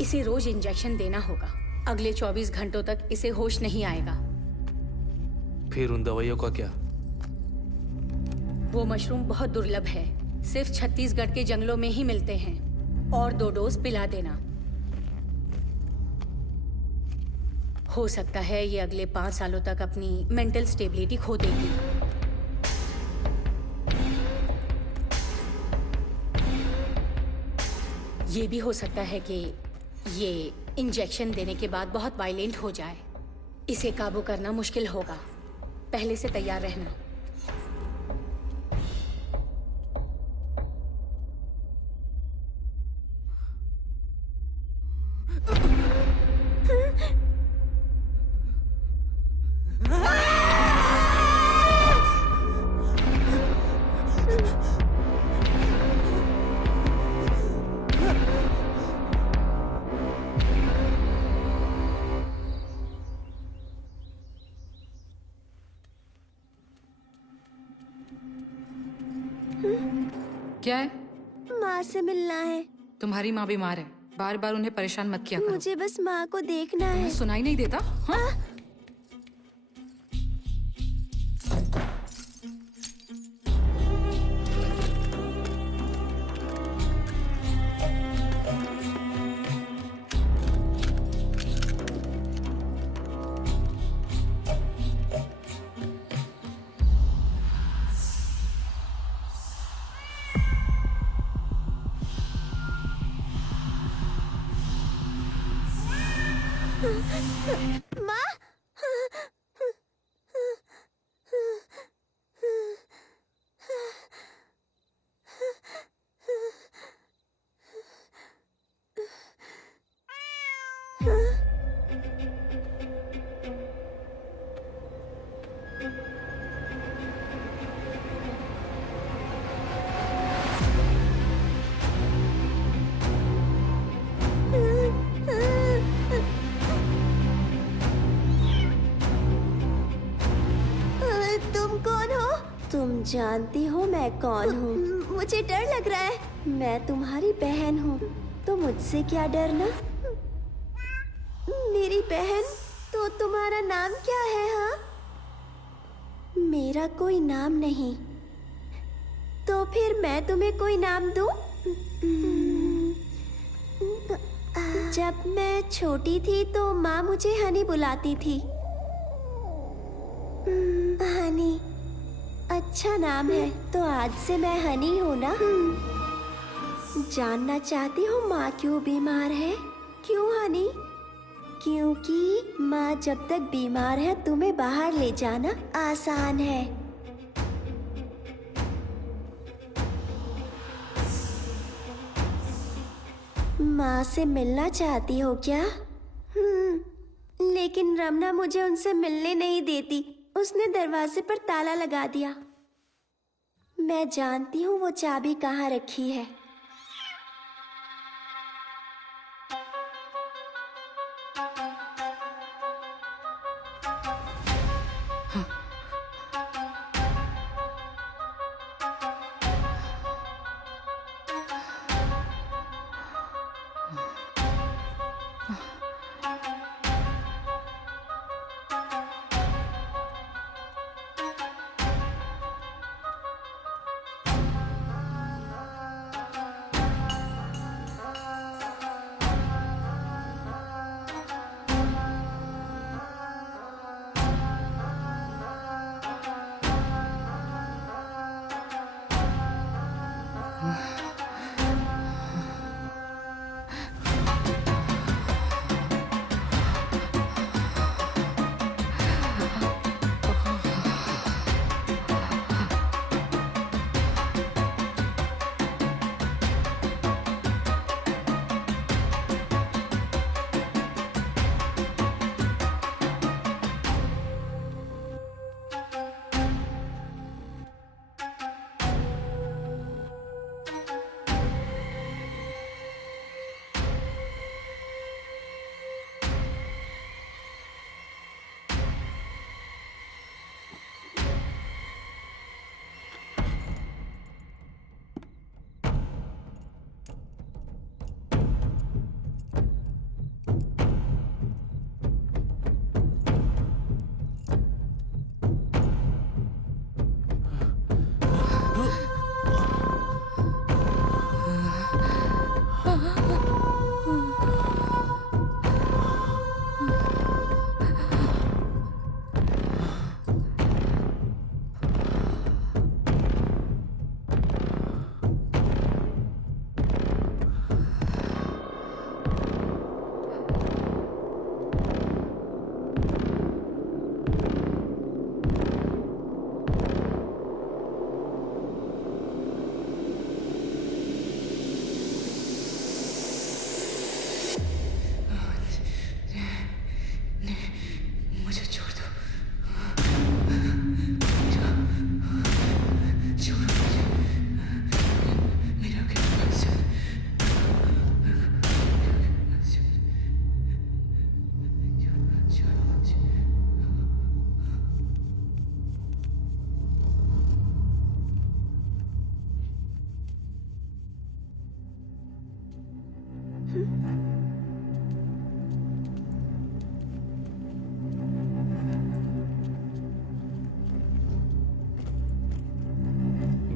इसे रोज इंजेक्शन देना होगा। अगले 24 घंटों तक इसे होश नहीं आएगा। फिर उन दवाइयों का क्या? वो मशरूम बहुत दुर्लभ है, सिर्फ छत्तीसगढ़ के जंगलों में ही मिलते हैं। और 2 डोज पिला देना। हो सकता है ये अगले 5 सालों तक अपनी मेंटल स्टेबिलिटी खो देगी। ये भी हो सकता है कि ये इंजेक्शन देने के बाद बहुत वायलेंट हो जाए। इसे काबू करना मुश्किल होगा, पहले से तैयार रहना। क्या है? माँ से मिलना है। तुम्हारी माँ बीमार है, बार बार उन्हें परेशान मत किया करो। मुझे बस माँ को देखना है। तुम्हें सुनाई नहीं देता? हाँ? माँ, तुम कौन हो? तुम जानती हो मैं कौन हूँ? मुझे डर लग रहा है। मैं तुम्हारी बहन हूँ, तो मुझसे क्या डरना? मेरी बहन? तो तुम्हारा नाम क्या है? हाँ, मेरा कोई नाम नहीं। तो फिर मैं तुम्हें कोई नाम दूँ? जब मैं छोटी थी तो माँ मुझे हनी बुलाती थी। हनी, अच्छा नाम है। तो आज से मैं हनी हूँ ना? जानना चाहती हो माँ क्यों बीमार है? क्यों हनी? क्योंकि माँ जब तक बीमार है तुम्हें बाहर ले जाना आसान है। माँ से मिलना चाहती हो क्या? लेकिन रमना मुझे उनसे मिलने नहीं देती। उसने दरवाजे पर ताला लगा दिया। मैं जानती हूँ वो चाबी कहाँ रखी है।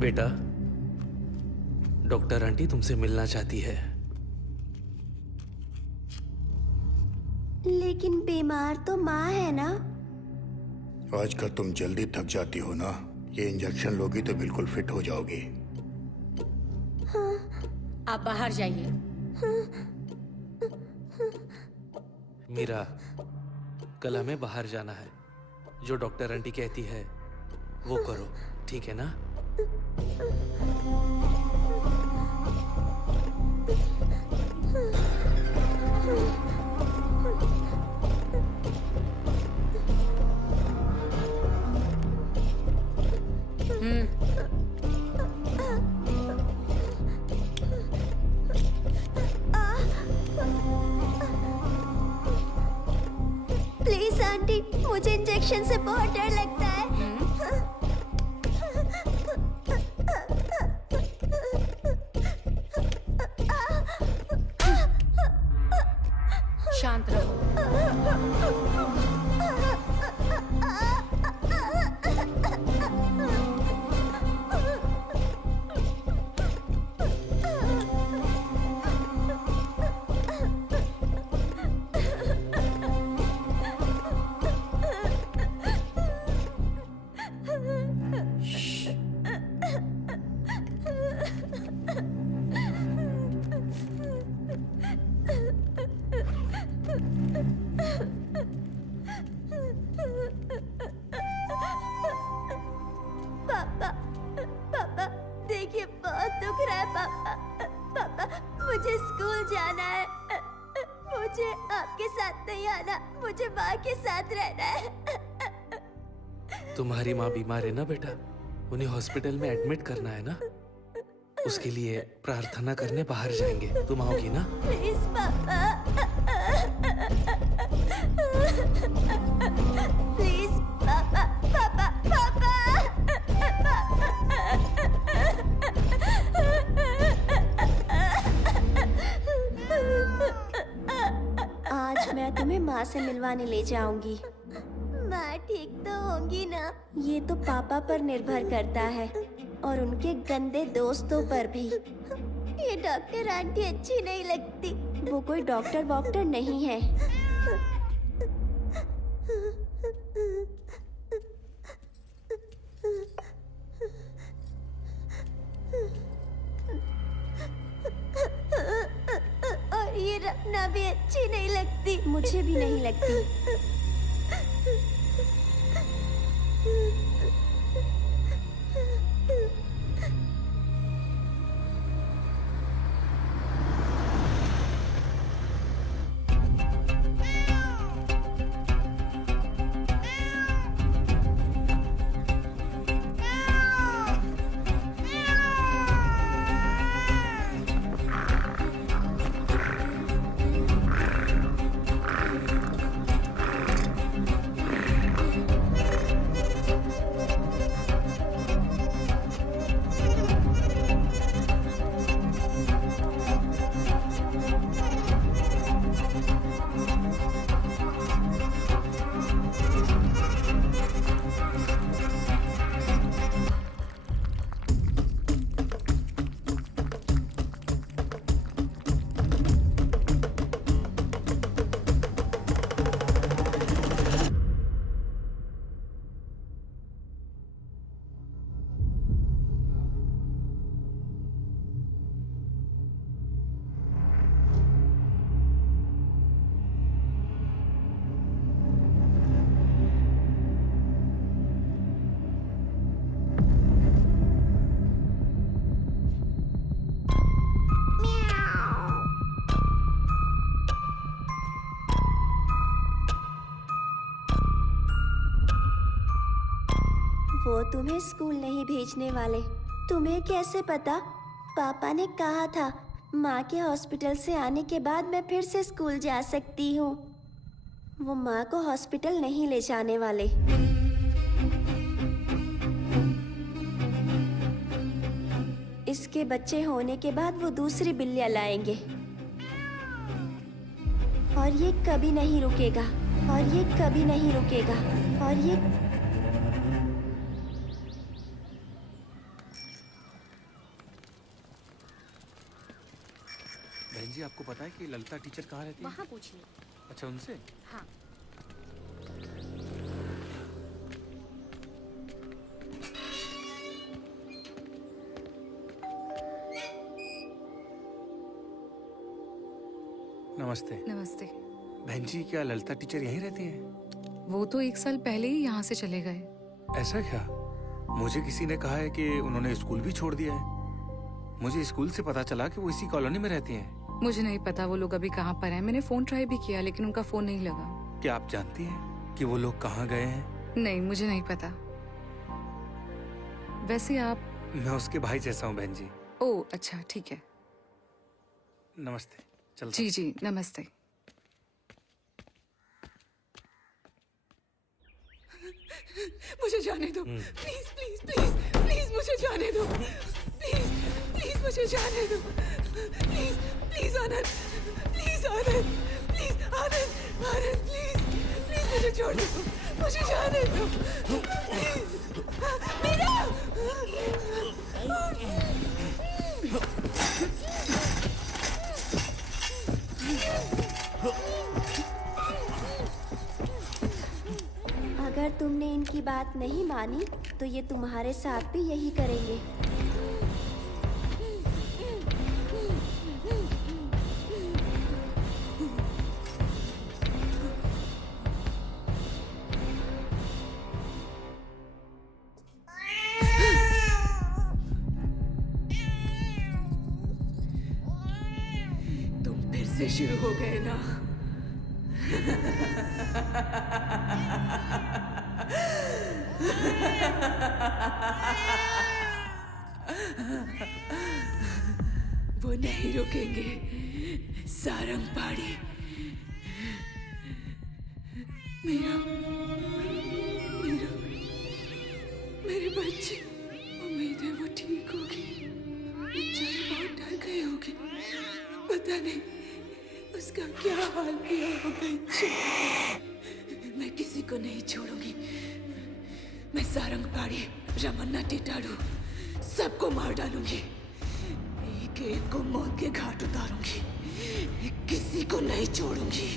बेटा, डॉक्टर आंटी तुमसे मिलना चाहती है। लेकिन बीमार तो माँ है ना। आजकल तुम जल्दी थक जाती हो ना। ये इंजेक्शन लोगी तो बिल्कुल फिट हो जाओगी। आप बाहर जाइए। मीरा, कल हमें बाहर जाना है। जो डॉक्टर आंटी कहती है वो करो, ठीक है ना? प्लीज आंटी, मुझे इंजेक्शन से बहुत डर लगता है। शांत रहो। पापा, पापा, देखिए बहुत दुख रहा है पापा। पापा, मुझे स्कूल जाना है। मुझे आपके साथ नहीं आना, मुझे माँ के साथ रहना है। तुम्हारी माँ बीमार है ना बेटा, उन्हें हॉस्पिटल में एडमिट करना है ना। उसके लिए प्रार्थना करने बाहर जाएंगे। तुम आओगी ना? प्लीज पापा, प्लीज पापा, पापा, पापा। आज मैं तुम्हें माँ से मिलवाने ले जाऊंगी। माँ ठीक तो होंगी ना? ये तो पापा पर निर्भर करता है और उनके गंदे दोस्तों पर भी। ये डॉक्टर आंटी अच्छी नहीं लगती। वो कोई डॉक्टर वॉक्टर नहीं है। और ये रखना भी अच्छी नहीं लगती। मुझे भी नहीं लगती। वो तुम्हें स्कूल नहीं भेजने वाले। तुम्हें कैसे पता? पापा ने कहा था माँ के हॉस्पिटल से आने के बाद मैं फिर से स्कूल जा सकती हूँ। वो माँ को हॉस्पिटल नहीं ले जाने वाले। इसके बच्चे होने के बाद वो दूसरी बिल्लियाँ लाएंगे और ये कभी नहीं रुकेगा, और ये कभी नहीं रुकेगा, और ये बहन जी, आपको पता है कि ललिता टीचर कहाँ रहती है? वहाँ पूछिए। अच्छा, उनसे? हाँ। नमस्ते। नमस्ते। बहन जी, क्या ललिता टीचर यहीं रहती हैं? वो तो 1 साल पहले ही यहाँ से चले गए। ऐसा क्या? मुझे किसी ने कहा है कि उन्होंने स्कूल भी छोड़ दिया है। मुझे स्कूल से पता चला कि वो इसी कॉलोनी में रहती हैं। मुझे नहीं पता वो लोग अभी कहाँ पर हैं। मैंने फोन ट्राई भी किया लेकिन उनका फोन नहीं लगा। क्या आप जानती हैं कि वो लोग कहाँ गए हैं? नहीं, मुझे नहीं पता। वैसे आप? मैं उसके भाई जैसा हूँ बहन जी। ओह अच्छा, ठीक है। नमस्ते। चलता जी जी, नमस्ते। मुझे जाने दो, प्लीज प्लीज प्लीज प्लीज मुझे जाने दो, प्लीज प्लीज मुझे जाने दो, please please Anand, please Anand, please Anand, Anand please please मुझे छोड़ दो, मुझे जाने दो, प्लीज मीरा। अगर तुमने इनकी बात नहीं मानी तो ये तुम्हारे साथ भी यही करेंगे। तुम फिर से शुरू हो गए ना? वो नहीं रुकेंगे, सारंग पाड़ी। मेरा मेरा मेरे बच्चे, उम्मीद है वो ठीक होगी। बेचारे बहुत डर गए होंगे, पता नहीं उसका क्या हाल किया होगा। मैं किसी को नहीं छोड़ूंगी। मैं सारंग पाड़ी, रमन्ना टिटाड़ू सबको मार डालूंगी। एक एक को मौत के घाट उतारूंगी, किसी को नहीं छोड़ूंगी।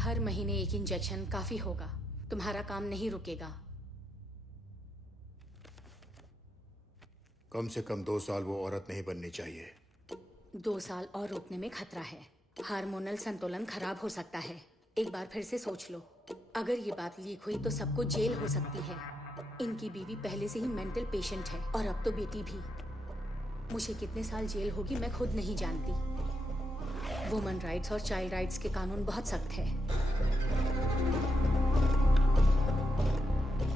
हर महीने एक इंजेक्शन काफी होगा। तुम्हारा काम नहीं रुकेगा। कम से कम 2 साल वो औरत नहीं बननी चाहिए। 2 साल और रोकने में खतरा है। हार्मोनल संतुलन खराब हो सकता है। एक बार फिर से सोच लो। अगर ये बात लीक हुई तो सबको जेल हो सकती है। इनकी बीवी पहले से ही मेंटल पेशेंट है और अब तो बेटी भी। मुझे कितने साल जेल होगी मैं खुद नहीं जानती। वुमन राइट्स और चाइल्ड राइट्स के कानून बहुत सख्त है।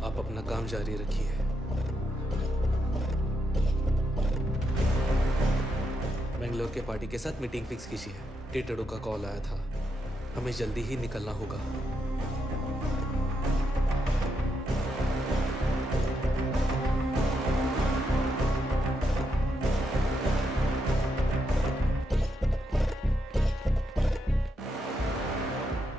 आप अपना काम जारी रखिए। बेंगलोर के पार्टी के साथ मीटिंग फिक्स कीजिए। टिटड़ू का कॉल आया था, हमें जल्दी ही निकलना होगा।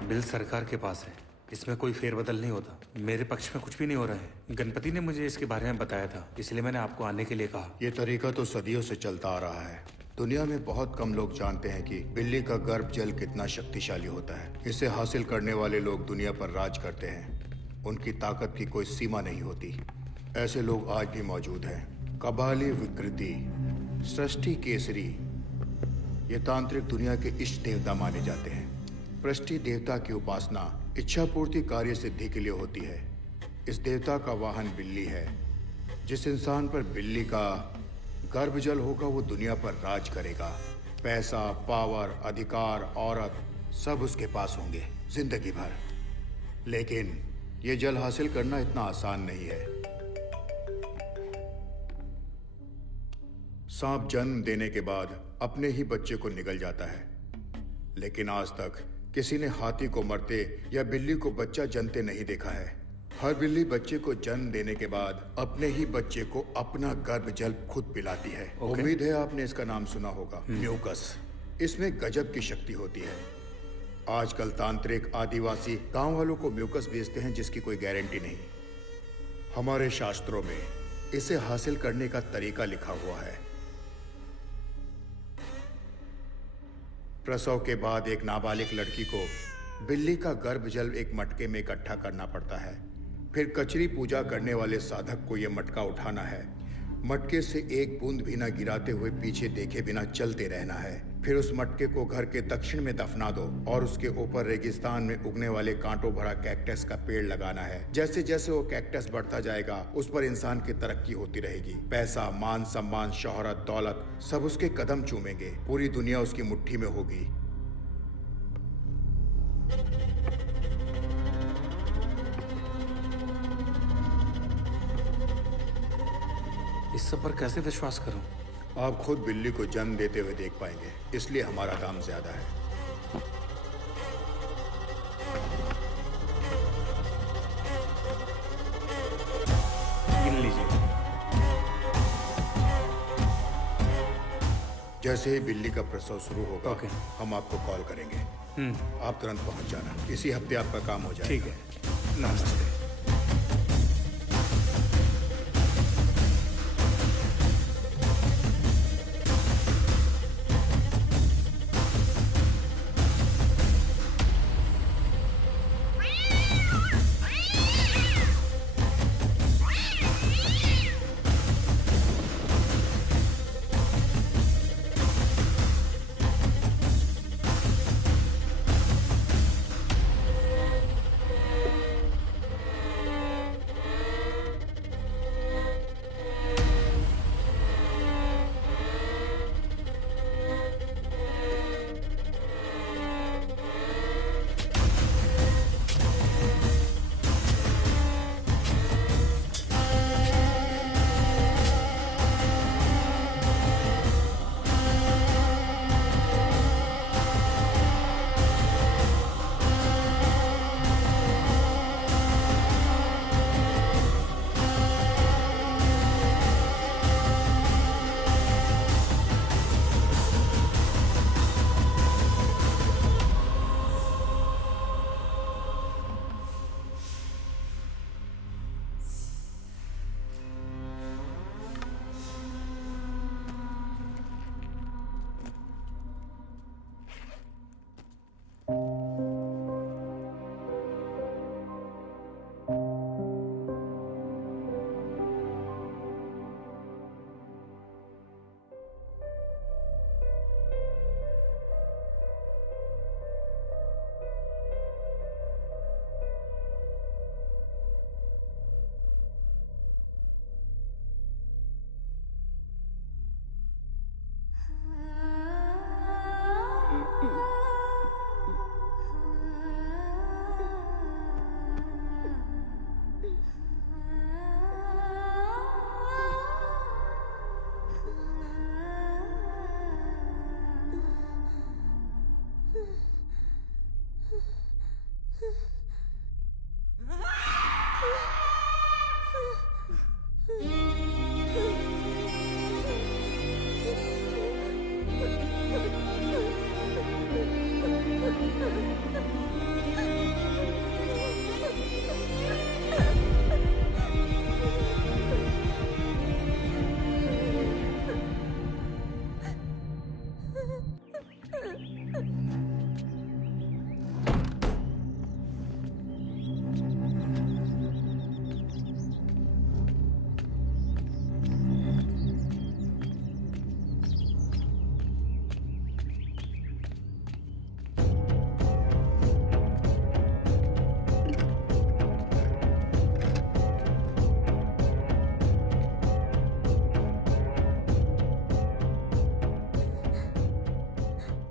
बिल सरकार के पास है, इसमें कोई फेरबदल नहीं होता। मेरे पक्ष में कुछ भी नहीं हो रहा है। गणपति ने मुझे इसके बारे में बताया था, इसलिए मैंने आपको आने के लिए कहा। ये तरीका तो सदियों से चलता आ रहा है। दुनिया में बहुत कम लोग जानते हैं कि बिल्ली का गर्भ जल कितना शक्तिशाली होता है। इसे हासिल करने वाले लोग दुनिया पर राज करते हैं। उनकी ताकत की कोई सीमा नहीं होती। ऐसे लोग आज भी मौजूद हैं। कबाली विकृति, सृष्टि केसरी, ये तांत्रिक दुनिया के इष्ट देवता माने जाते हैं। पृष्टि देवता की उपासना इच्छा पूर्ति कार्य सिद्धि के लिए होती है। इस देवता का वाहन बिल्ली है। जिस इंसान पर बिल्ली का गर्भजल होगा वो दुनिया पर राज करेगा। पैसा, पावर, अधिकार, औरत सब उसके पास होंगे जिंदगी भर। लेकिन ये जल हासिल करना इतना आसान नहीं है। सांप जन्म देने के बाद अपने ही बच्चे को निगल जाता है, लेकिन आज तक किसी ने हाथी को मरते या बिल्ली को बच्चा जनते नहीं देखा है। हर बिल्ली बच्चे को जन्म देने के बाद अपने ही बच्चे को अपना गर्भ जल खुद पिलाती है। उम्मीद है आपने इसका नाम सुना होगा, म्यूकस। इसमें गजब की शक्ति होती है। आजकल तांत्रिक आदिवासी गांव वालों को म्यूकस बेचते हैं जिसकी कोई गारंटी नहीं। हमारे शास्त्रों में इसे हासिल करने का तरीका लिखा हुआ है। प्रसव के बाद एक नाबालिग लड़की को बिल्ली का गर्भ जल एक मटके में इकट्ठा करना पड़ता है। फिर कचरी पूजा करने वाले साधक को यह मटका उठाना है। मटके से एक बूंद भी ना गिराते हुए पीछे देखे बिना चलते रहना है। फिर उस मटके को घर के दक्षिण में दफना दो और उसके ऊपर रेगिस्तान में उगने वाले कांटों भरा कैक्टस का पेड़ लगाना है। जैसे जैसे वो कैक्टस बढ़ता जाएगा उस पर इंसान की तरक्की होती रहेगी। पैसा, मान सम्मान, शोहरत, दौलत सब उसके कदम चूमेंगे। पूरी दुनिया उसकी मुट्ठी में होगी। इस सब पर कैसे विश्वास करूं? आप खुद बिल्ली को जन्म देते हुए देख पाएंगे, इसलिए हमारा दाम ज्यादा है। गिन लीजिए। जैसे ही बिल्ली का प्रसव शुरू होगा ओके। हम आपको कॉल करेंगे। आप तुरंत पहुंच जाना। इसी हफ्ते आपका काम हो जाएगा। ठीक है। नमस्ते।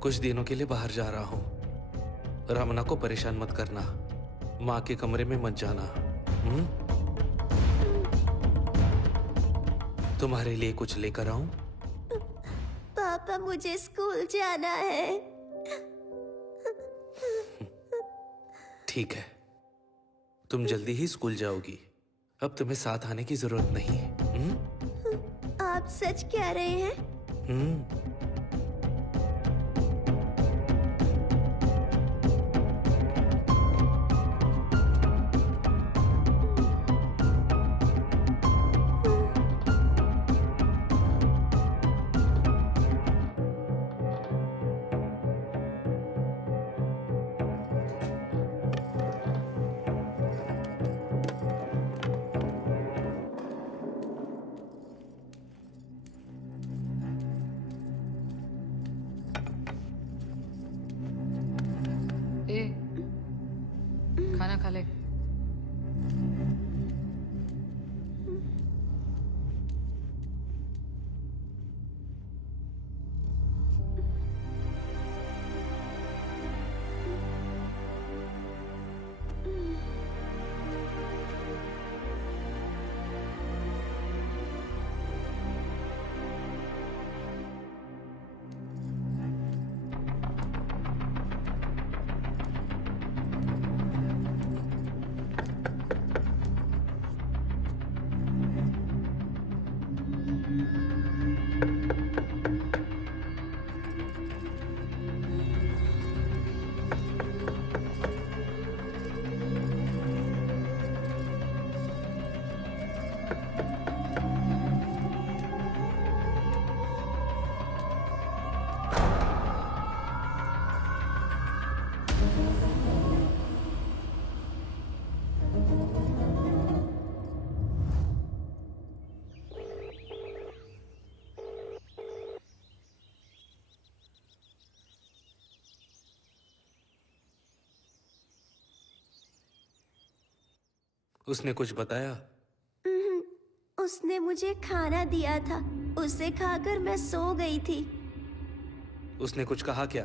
कुछ दिनों के लिए बाहर जा रहा हूँ। रमना को परेशान मत करना। माँ के कमरे में मत जाना। तुम्हारे लिए कुछ लेकर आऊं? पापा, मुझे स्कूल जाना है। ठीक है, तुम जल्दी ही स्कूल जाओगी। अब तुम्हें साथ आने की जरूरत नहीं। आप सच कह रहे हैं? ए, खाना खा ले। उसने कुछ बताया? उसने मुझे खाना दिया था, उसे खाकर मैं सो गई थी। उसने कुछ कहा क्या?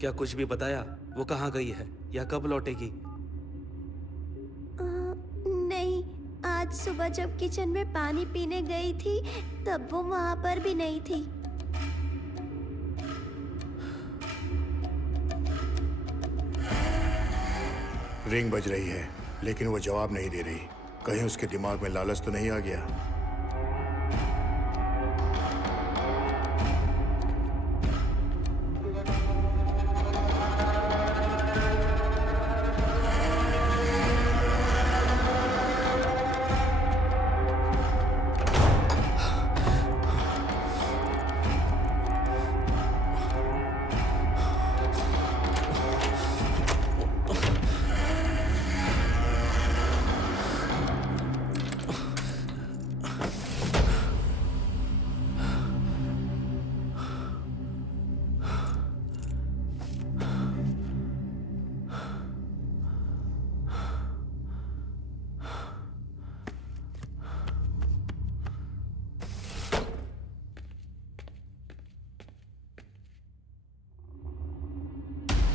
क्या कुछ भी बताया? वो कहाँ गई है या कब लौटेगी? नहीं, आज सुबह जब किचन में पानी पीने गई थी तब वो वहां पर भी नहीं थी। रिंग बज रही है लेकिन वो जवाब नहीं दे रही। कहीं उसके दिमाग में लालच तो नहीं आ गया?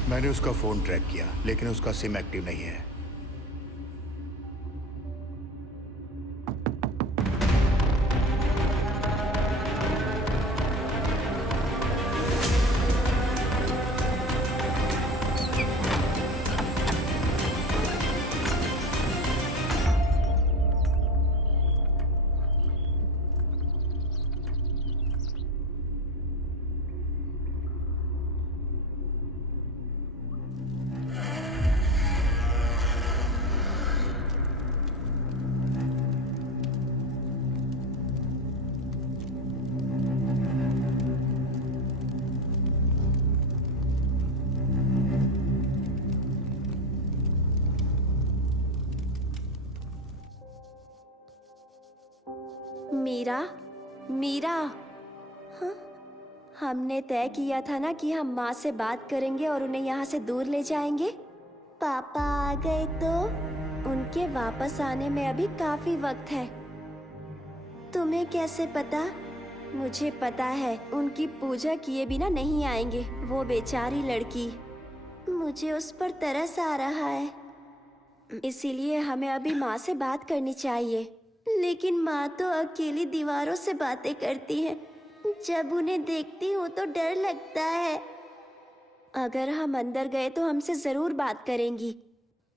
मैंने उसका फोन ट्रैक किया लेकिन उसका सिम एक्टिव नहीं है। मीरा, मीरा, हाँ? हमने तय किया था ना कि हम माँ से बात करेंगे और उन्हें यहाँ से दूर ले जाएंगे। पापा आ गए तो उनके वापस आने में अभी काफी वक्त है। तुम्हें कैसे पता? मुझे पता है उनकी पूजा किए बिना नहीं आएंगे। वो बेचारी लड़की, मुझे उस पर तरस आ रहा है। इसीलिए हमें अभी माँ से बात करनी चाहिए। लेकिन माँ तो अकेली दीवारों से बातें करती है। जब उन्हें देखती हूँ तो डर लगता है। अगर हम अंदर गए तो हमसे जरूर बात करेंगी।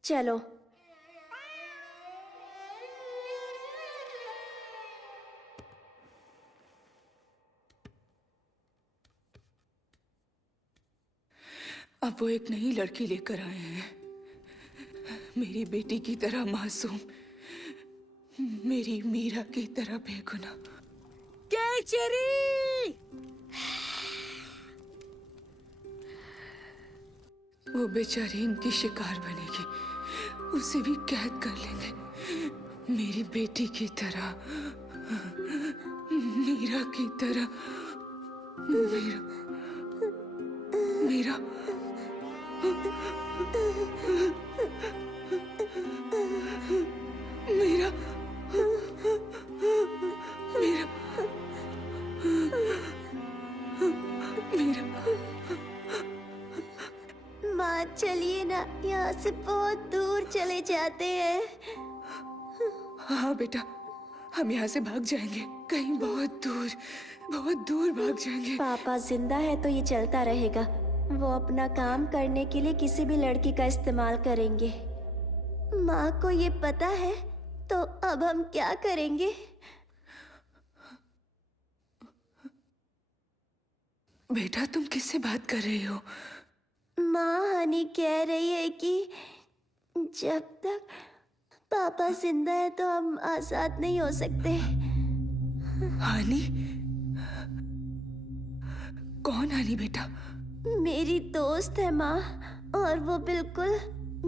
चलो। अब वो एक नई लड़की लेकर आए हैं, मेरी बेटी की तरह मासूम, मेरी मीरा की तरह बेगुनाह। केचरी! वो बेचारी इनकी शिकार बनेगी, उसे भी कैद कर लेंगे, मेरी बेटी की तरह, मीरा की तरह। मीरा, मीरा, मीरा, मीरा, मीरा। माँ चलिए ना, यहाँ से बहुत दूर चले जाते हैं। हाँ बेटा, हम यहाँ से भाग जाएंगे, कहीं बहुत दूर भाग जाएंगे। पापा जिंदा है तो ये चलता रहेगा। वो अपना काम करने के लिए किसी भी लड़की का इस्तेमाल करेंगे। माँ को ये पता है तो अब हम क्या करेंगे? बेटा तुम किससे बात कर रही हो? माँ हनी कह रही है कि जब तक पापा जिंदा है तो हम आजाद नहीं हो सकते। हानी? कौन हानी बेटा? मेरी दोस्त है माँ, और वो बिल्कुल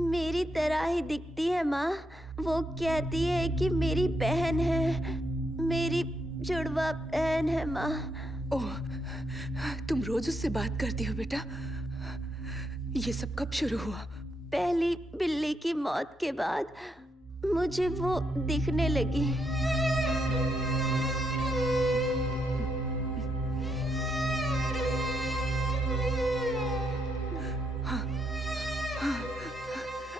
मेरी तरह ही दिखती है माँ। वो कहती है कि मेरी बहन है, मेरी जुड़वा बहन है माँ। ओह, तुम रोज उससे बात करती हो बेटा? ये सब कब शुरू हुआ? पहली बिल्ली की मौत के बाद मुझे वो दिखने लगी।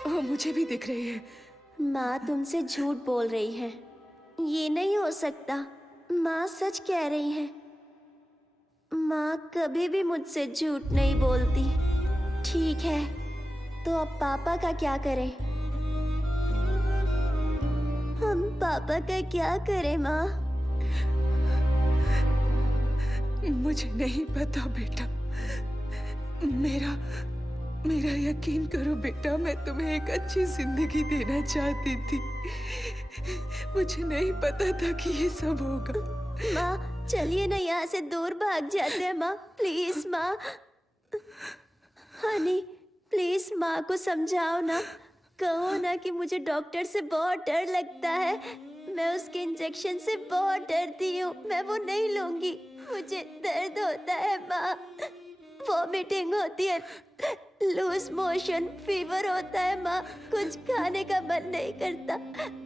वो मुझे भी दिख रही है। माँ तुमसे झूठ बोल रही है, ये नहीं हो सकता। माँ सच कह रही है। माँ कभी भी मुझसे झूठ नहीं बोलती। ठीक है, तो अब पापा का क्या करें? हम पापा का क्या करें माँ? मुझे नहीं पता बेटा। मेरा यकीन करो बेटा, मैं तुम्हें एक अच्छी जिंदगी देना चाहती थी। मुझे नहीं पता था कि ये सब होगा। माँ चलिए ना, यहाँ से दूर भाग जाते हैं माँ। प्लीज माँ। हनी प्लीज माँ को समझाओ ना। कहो ना कि मुझे डॉक्टर से बहुत डर लगता है। मैं उसके इंजेक्शन से बहुत डरती हूँ, मैं वो नहीं लूंगी। मुझे दर्द होता है माँ, वॉमिटिंग होती है, लूज मोशन, फीवर होता है माँ। कुछ खाने का मन नहीं करता।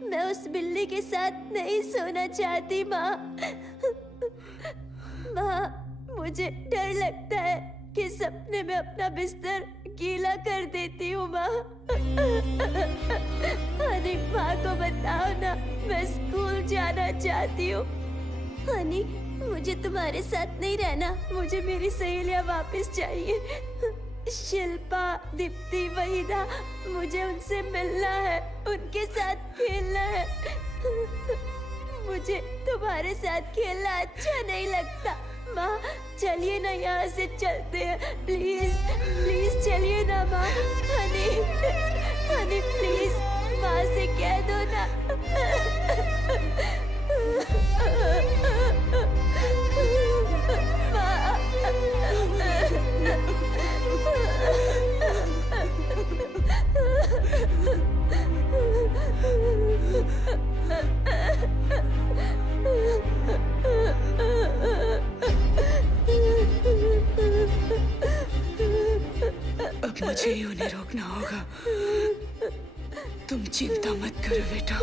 मैं उस बिल्ली के साथ नहीं सोना चाहती माँ। माँ मुझे डर लगता है कि सपने में अपना बिस्तर गीला कर देती हूँ माँ। हनी माँ को बताओ ना, मैं स्कूल जाना चाहती हूँ। हनी मुझे तुम्हारे साथ नहीं रहना, मुझे मेरी सहेलियाँ वापस चाहिए। शिल्पा, दीप्ति, वहीदा, मुझे उनसे मिलना है, उनके साथ खेलना है। मुझे तुम्हारे साथ खेलना अच्छा नहीं लगता। माँ चलिए ना, यहाँ से चलते हैं। प्लीज प्लीज चलिए ना माँ। हनी हनी प्लीज माँ से कह दो ना। अब मुझे ही उन्हें रोकना होगा। तुम चिंता मत करो बेटा।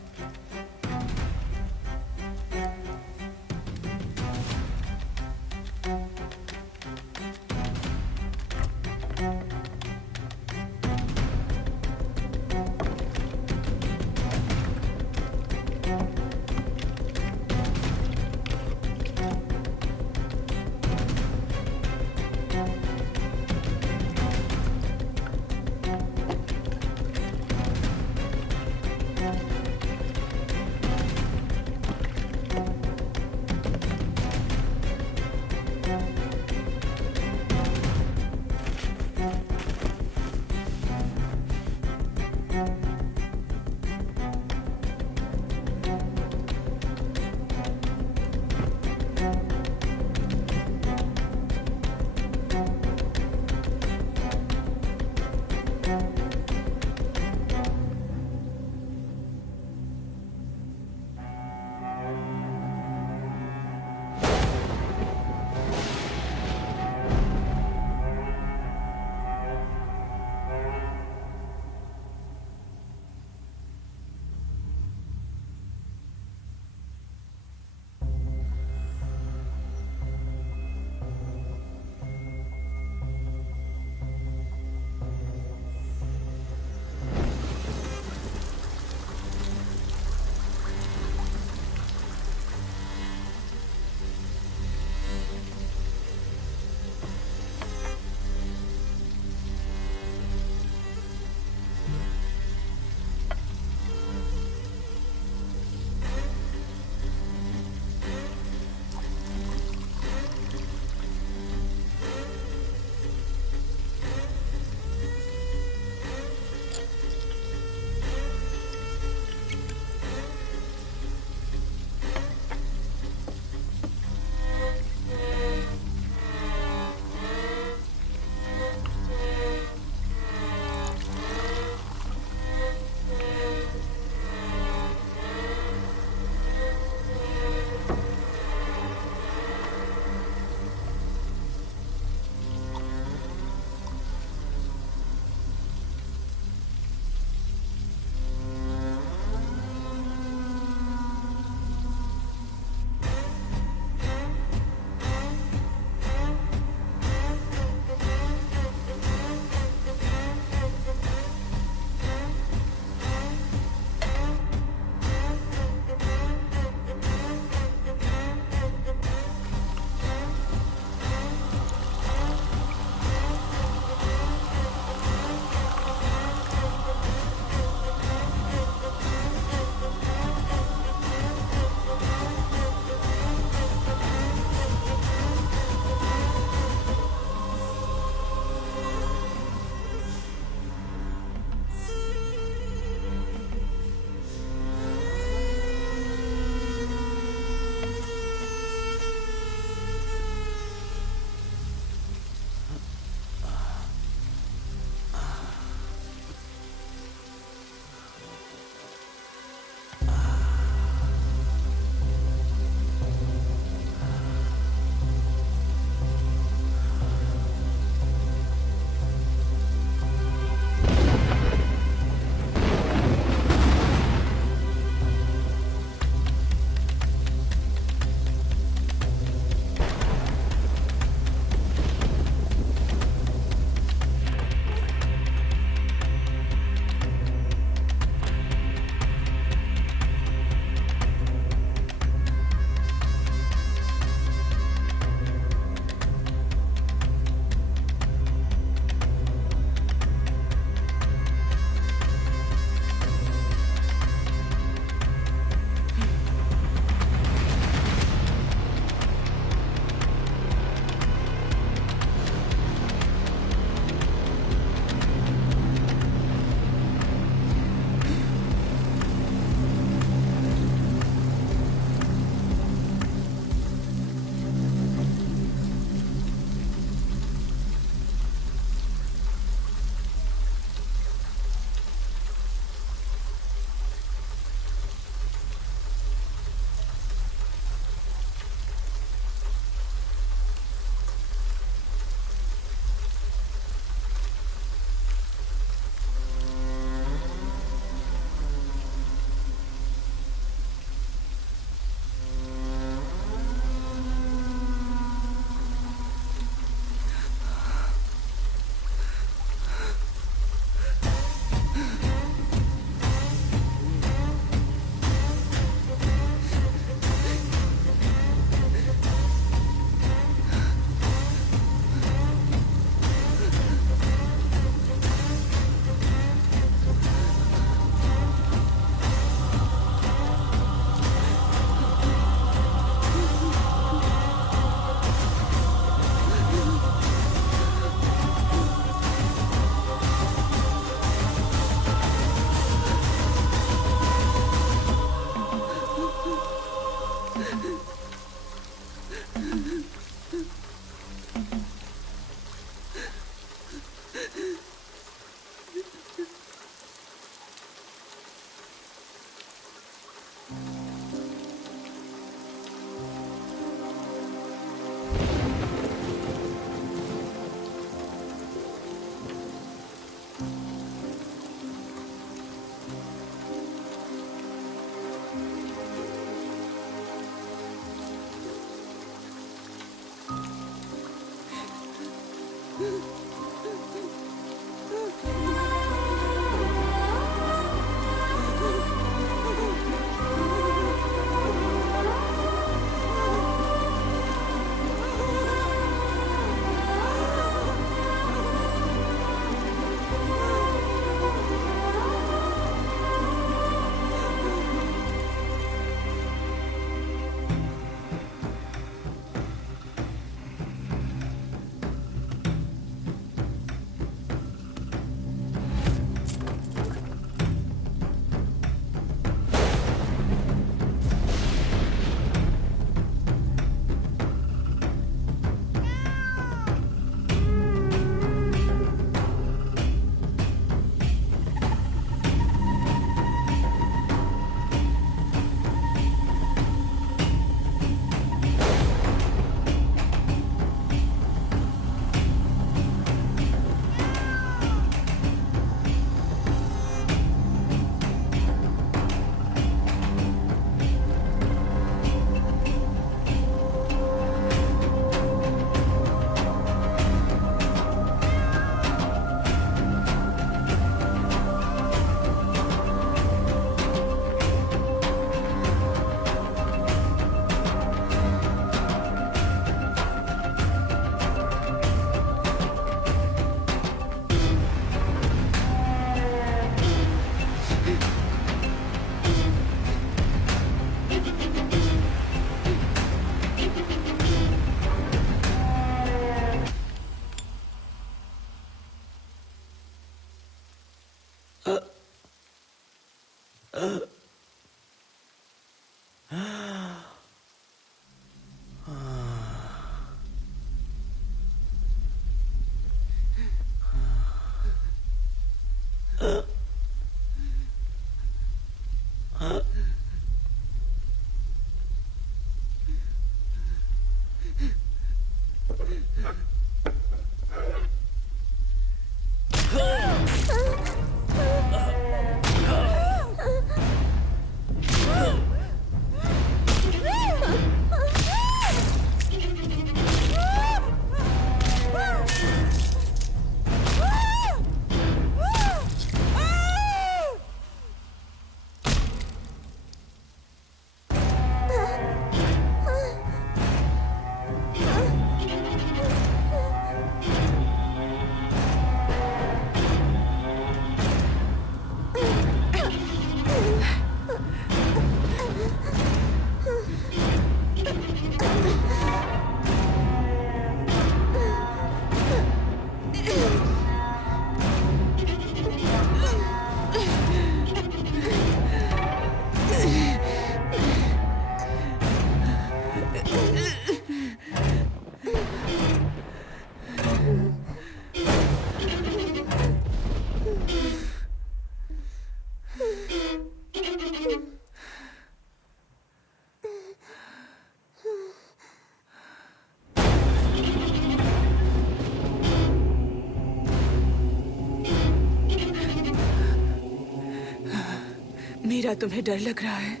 मीरा, तुम्हें डर लग रहा है?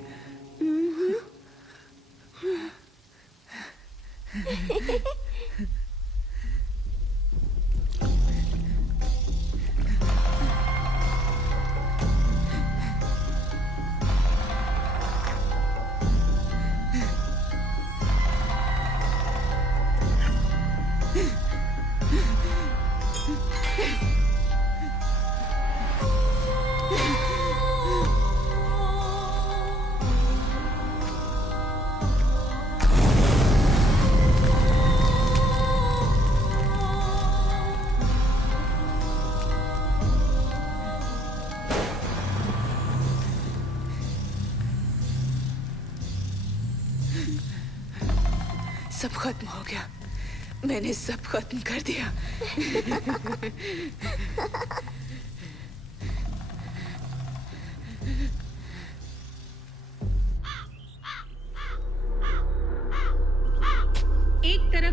सब खत्म हो गया। मैंने सब खत्म कर दिया।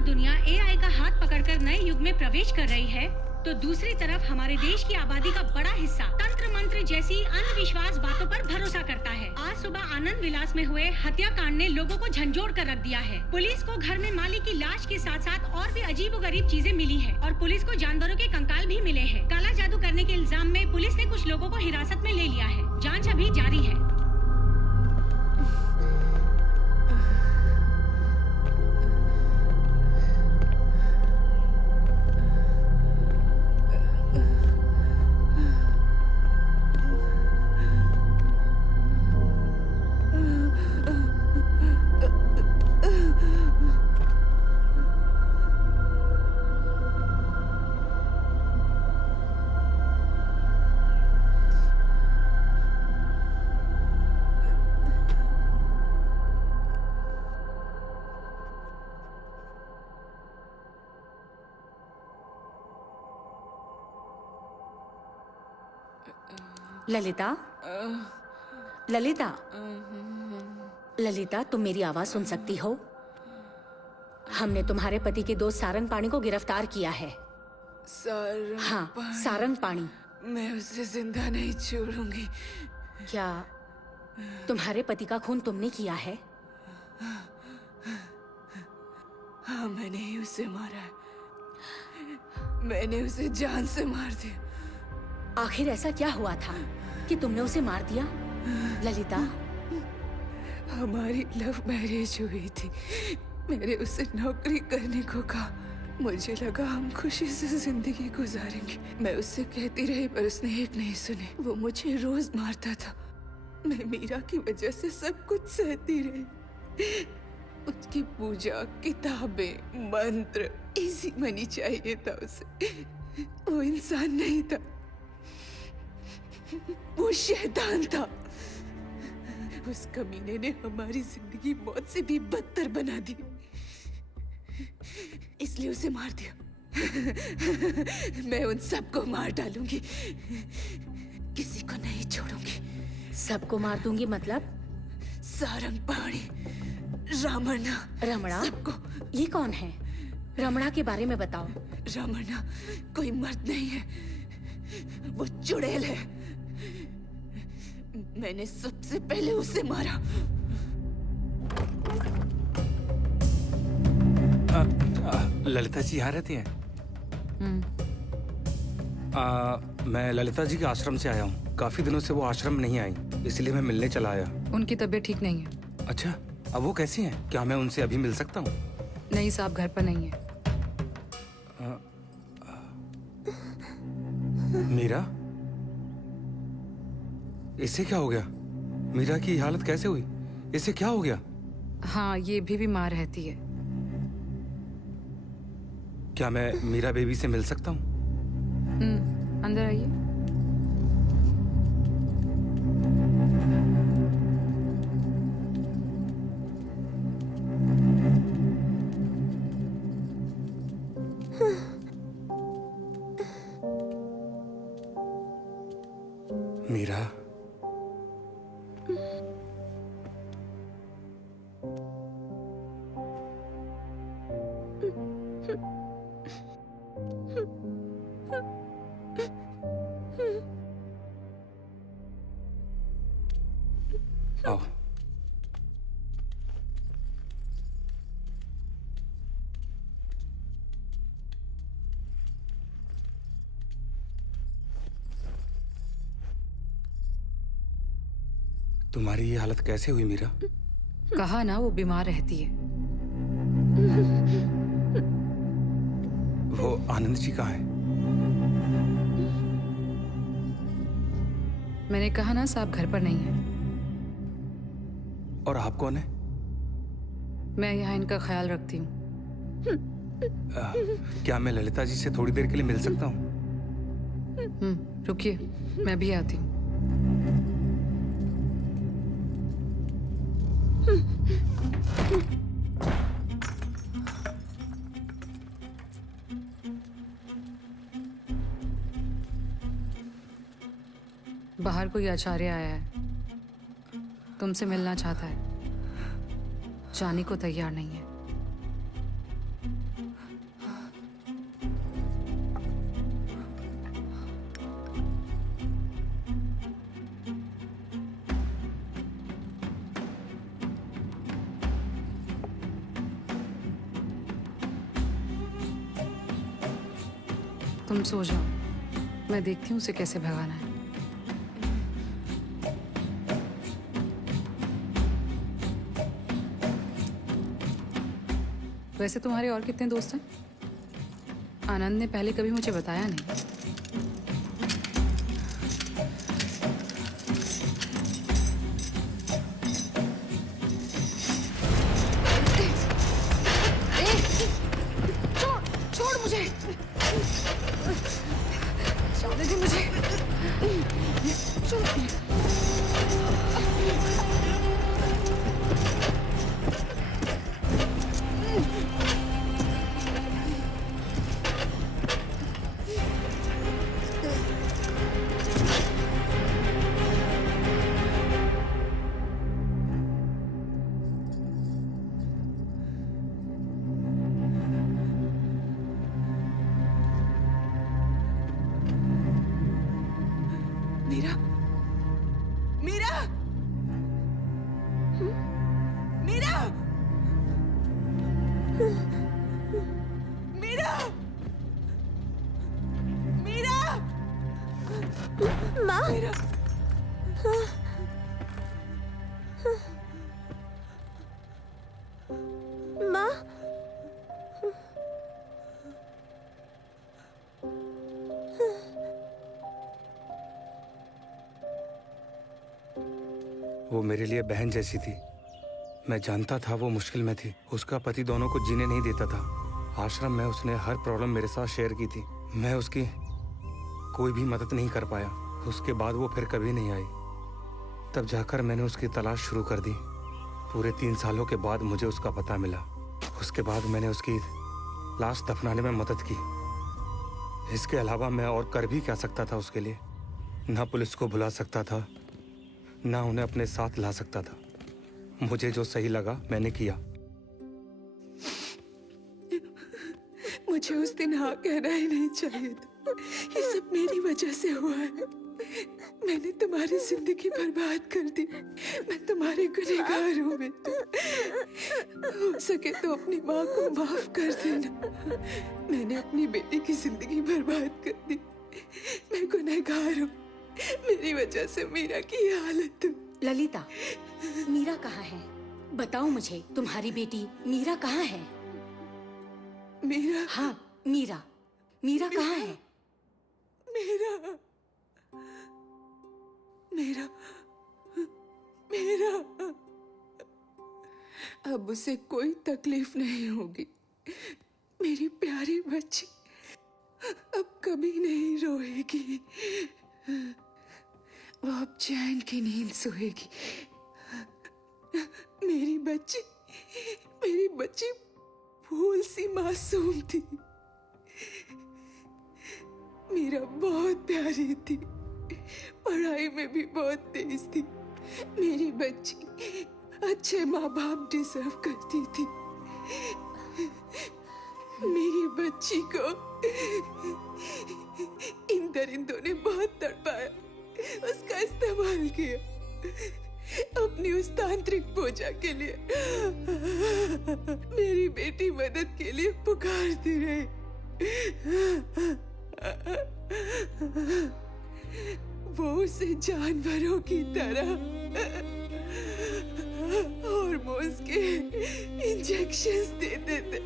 दुनिया एआई का हाथ पकड़कर नए युग में प्रवेश कर रही है, तो दूसरी तरफ हमारे देश की आबादी का बड़ा हिस्सा तंत्र मंत्र जैसी अंधविश्वास बातों पर भरोसा करता है। आज सुबह आनंद विलास में हुए हत्याकांड ने लोगों को झंझोड़ कर रख दिया है। पुलिस को घर में मालिक की लाश के साथ साथ और भी अजीबोगरीब चीजें मिली है और पुलिस को जानवरों के कंकाल भी मिले हैं। काला जादू करने के इल्जाम में पुलिस ने कुछ लोगों को हिरासत में ले लिया है। जांच अभी जारी है। ललिता, ललिता, ललिता, तुम मेरी आवाज सुन सकती हो? हमने तुम्हारे पति के दोस्त सारंग पाणी को गिरफ्तार किया है। हाँ, सारंग पाणी। मैं उसे जिंदा नहीं छोड़ूंगी। क्या तुम्हारे पति का खून तुमने किया है? हाँ, मैंने ही उसे मारा है। मैंने उसे जान से मार दिया। आखिर ऐसा क्या हुआ था कि तुमने उसे मार दिया? ललिता, हमारी लव मैरिज हुई थी। मैंने उसे नौकरी करने को कहा। मुझे लगा हम खुशी से जिंदगी गुजारेंगे। मैं उससे कहती रही पर उसने एक नहीं सुनी। वो मुझे रोज मारता था। मैं मीरा की वजह से सब कुछ सहती रही। उसकी पूजा, किताबें, मंत्र, इजी मनी चाहिए था उसे। वो इंसान नहीं था, वो शैतान था। उस कमीने ने हमारी जिंदगी मौत से भी बदतर बना दी, इसलिए उसे मार दिया। मैं उन सबको मार डालूंगी, किसी को नहीं छोड़ूंगी। सबको मार दूंगी मतलब? सारंग पाणी, रमणा। रमणा? सबको। ये कौन है? रमणा के बारे में बताओ। रमणा कोई मर्द नहीं है, वो चुड़ैल है। मैंने सबसे पहले उसे मारा। ललिता जी यहाँ रहती हैं? मैं ललिता जी के आश्रम से आया हूँ। काफी दिनों से वो आश्रम में नहीं आई, इसलिए मैं मिलने चला आया। उनकी तबीयत ठीक नहीं है। अच्छा, अब वो कैसी हैं? क्या मैं उनसे अभी मिल सकता हूँ? नहीं साहब, घर पर नहीं है। मीरा, इसे क्या हो गया? मीरा की हालत कैसे हुई? इसे क्या हो गया? हाँ, ये भी बीमार रहती है। क्या मैं मीरा बेबी से मिल सकता हूँ? अंदर आइए। मीरा, आओ। तुम्हारी ये हालत कैसे हुई मीरा? कहा ना, वो बीमार रहती है। वो आनंद जी कहाँ हैं? मैंने कहा ना साहब, घर पर नहीं है। और आप कौन है? मैं यहाँ इनका ख्याल रखती हूँ। क्या मैं ललिता जी से थोड़ी देर के लिए मिल सकता हूँ? रुकिए, मैं भी आती हूँ। बाहर कोई आचार्य आया है, तुमसे मिलना चाहता है, जाने को तैयार नहीं है। तुम सो जाओ, मैं देखती हूँ उसे कैसे भगाना है। वैसे तुम्हारे और कितने दोस्त हैं? आनंद ने पहले कभी मुझे बताया नहीं। छोड़ मुझे, छोड़ दे मुझे, छोड़। मीरा, मीरा, मीरा, मीरा, मीरा, माँ, मीरा। माँ, वो मेरे लिए बहन जैसी थी। मैं जानता था वो मुश्किल में थी। उसका पति दोनों को जीने नहीं देता था। आश्रम में उसने हर प्रॉब्लम मेरे साथ शेयर की थी। मैं उसकी कोई भी मदद नहीं कर पाया। उसके बाद वो फिर कभी नहीं आई। तब जाकर मैंने उसकी तलाश शुरू कर दी। पूरे 3 सालों के बाद मुझे उसका पता मिला। उसके बाद मैंने उसकी लाश दफनाने में मदद की। इसके अलावा मैं और कर भी क्या सकता था उसके लिए? ना पुलिस को बुला सकता था, ना उन्हें अपने साथ ला सकता था। मुझे जो सही लगा मैंने किया। मुझे उस दिन हाँ कहना ही नहीं चाहिए था। ये सब मेरी वजह से हुआ है। मैंने तुम्हारी जिंदगी बर्बाद कर दी। मैं तुम्हारे गुनहगार हूँ बेटा। हो सके तो अपनी माँ को माफ कर देना। मैंने अपनी बेटी की जिंदगी बर्बाद कर दी। मैं गुनहगार हूँ। मेरी वजह से मीरा की ये हालत हुई। ललिता, मीरा कहाँ है? बताओ मुझे, तुम्हारी बेटी मीरा कहाँ है? मीरा? हाँ, मीरा। मीरा कहाँ है? मीरा, मीरा, मीरा। अब उसे कोई तकलीफ नहीं होगी। मेरी प्यारी बच्ची अब कभी नहीं रोएगी। वो अब चैन की नींद सोएगी। मेरी बच्ची फूल सी मासूम थी। मीरा बहुत प्यारी थी। पढ़ाई में भी बहुत तेज थी। मेरी बच्ची अच्छे माँ बाप डिजर्व करती थी। मेरी बच्ची को इन दरिंदों ने बहुत तड़पाया, उसका इस्तेमाल किया अपनी उस तांत्रिक पूजा के लिए। मेरी बेटी मदद के लिए पुकारती रही। वो उसे जानवरों की तरह हार्मोन्स के इंजेक्शंस देते थे।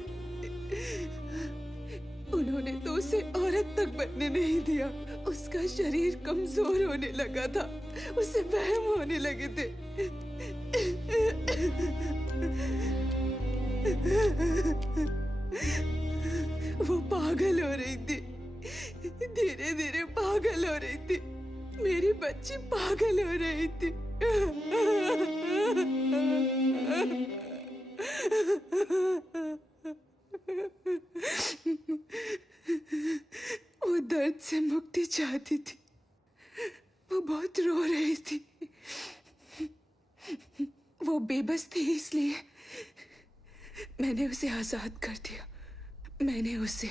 उन्होंने तो उसे औरत तक बनने नहीं दिया। उसका शरीर कमजोर होने लगा था। उसे वहम होने लगे थे। वो पागल हो रही थी। धीरे धीरे पागल हो रही थी। मेरी बच्ची पागल हो रही थी। वो दर्द से मुक्ति चाहती थी। वो बहुत रो रही थी। वो बेबस थी, इसलिए मैंने उसे आजाद कर दिया। मैंने उसे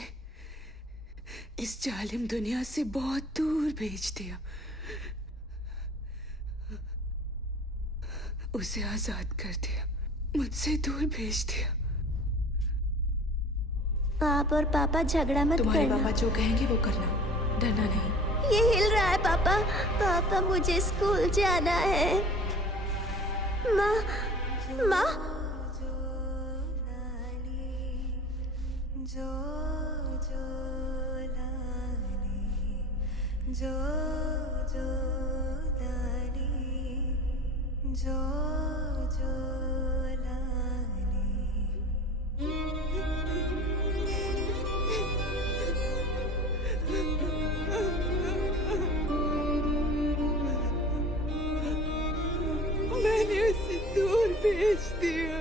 इस जालिम दुनिया से बहुत दूर भेज दिया। उसे आजाद कर दिया, मुझसे दूर भेज दिया। आप और पापा झगड़ा मत तुम्हारे करना। पापा जो कहेंगे वो करना, डरना नहीं। ये हिल रहा है पापा। पापा मुझे स्कूल जाना है। माँ, माँ। मैंने उसे दूर भेज दिया।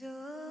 जो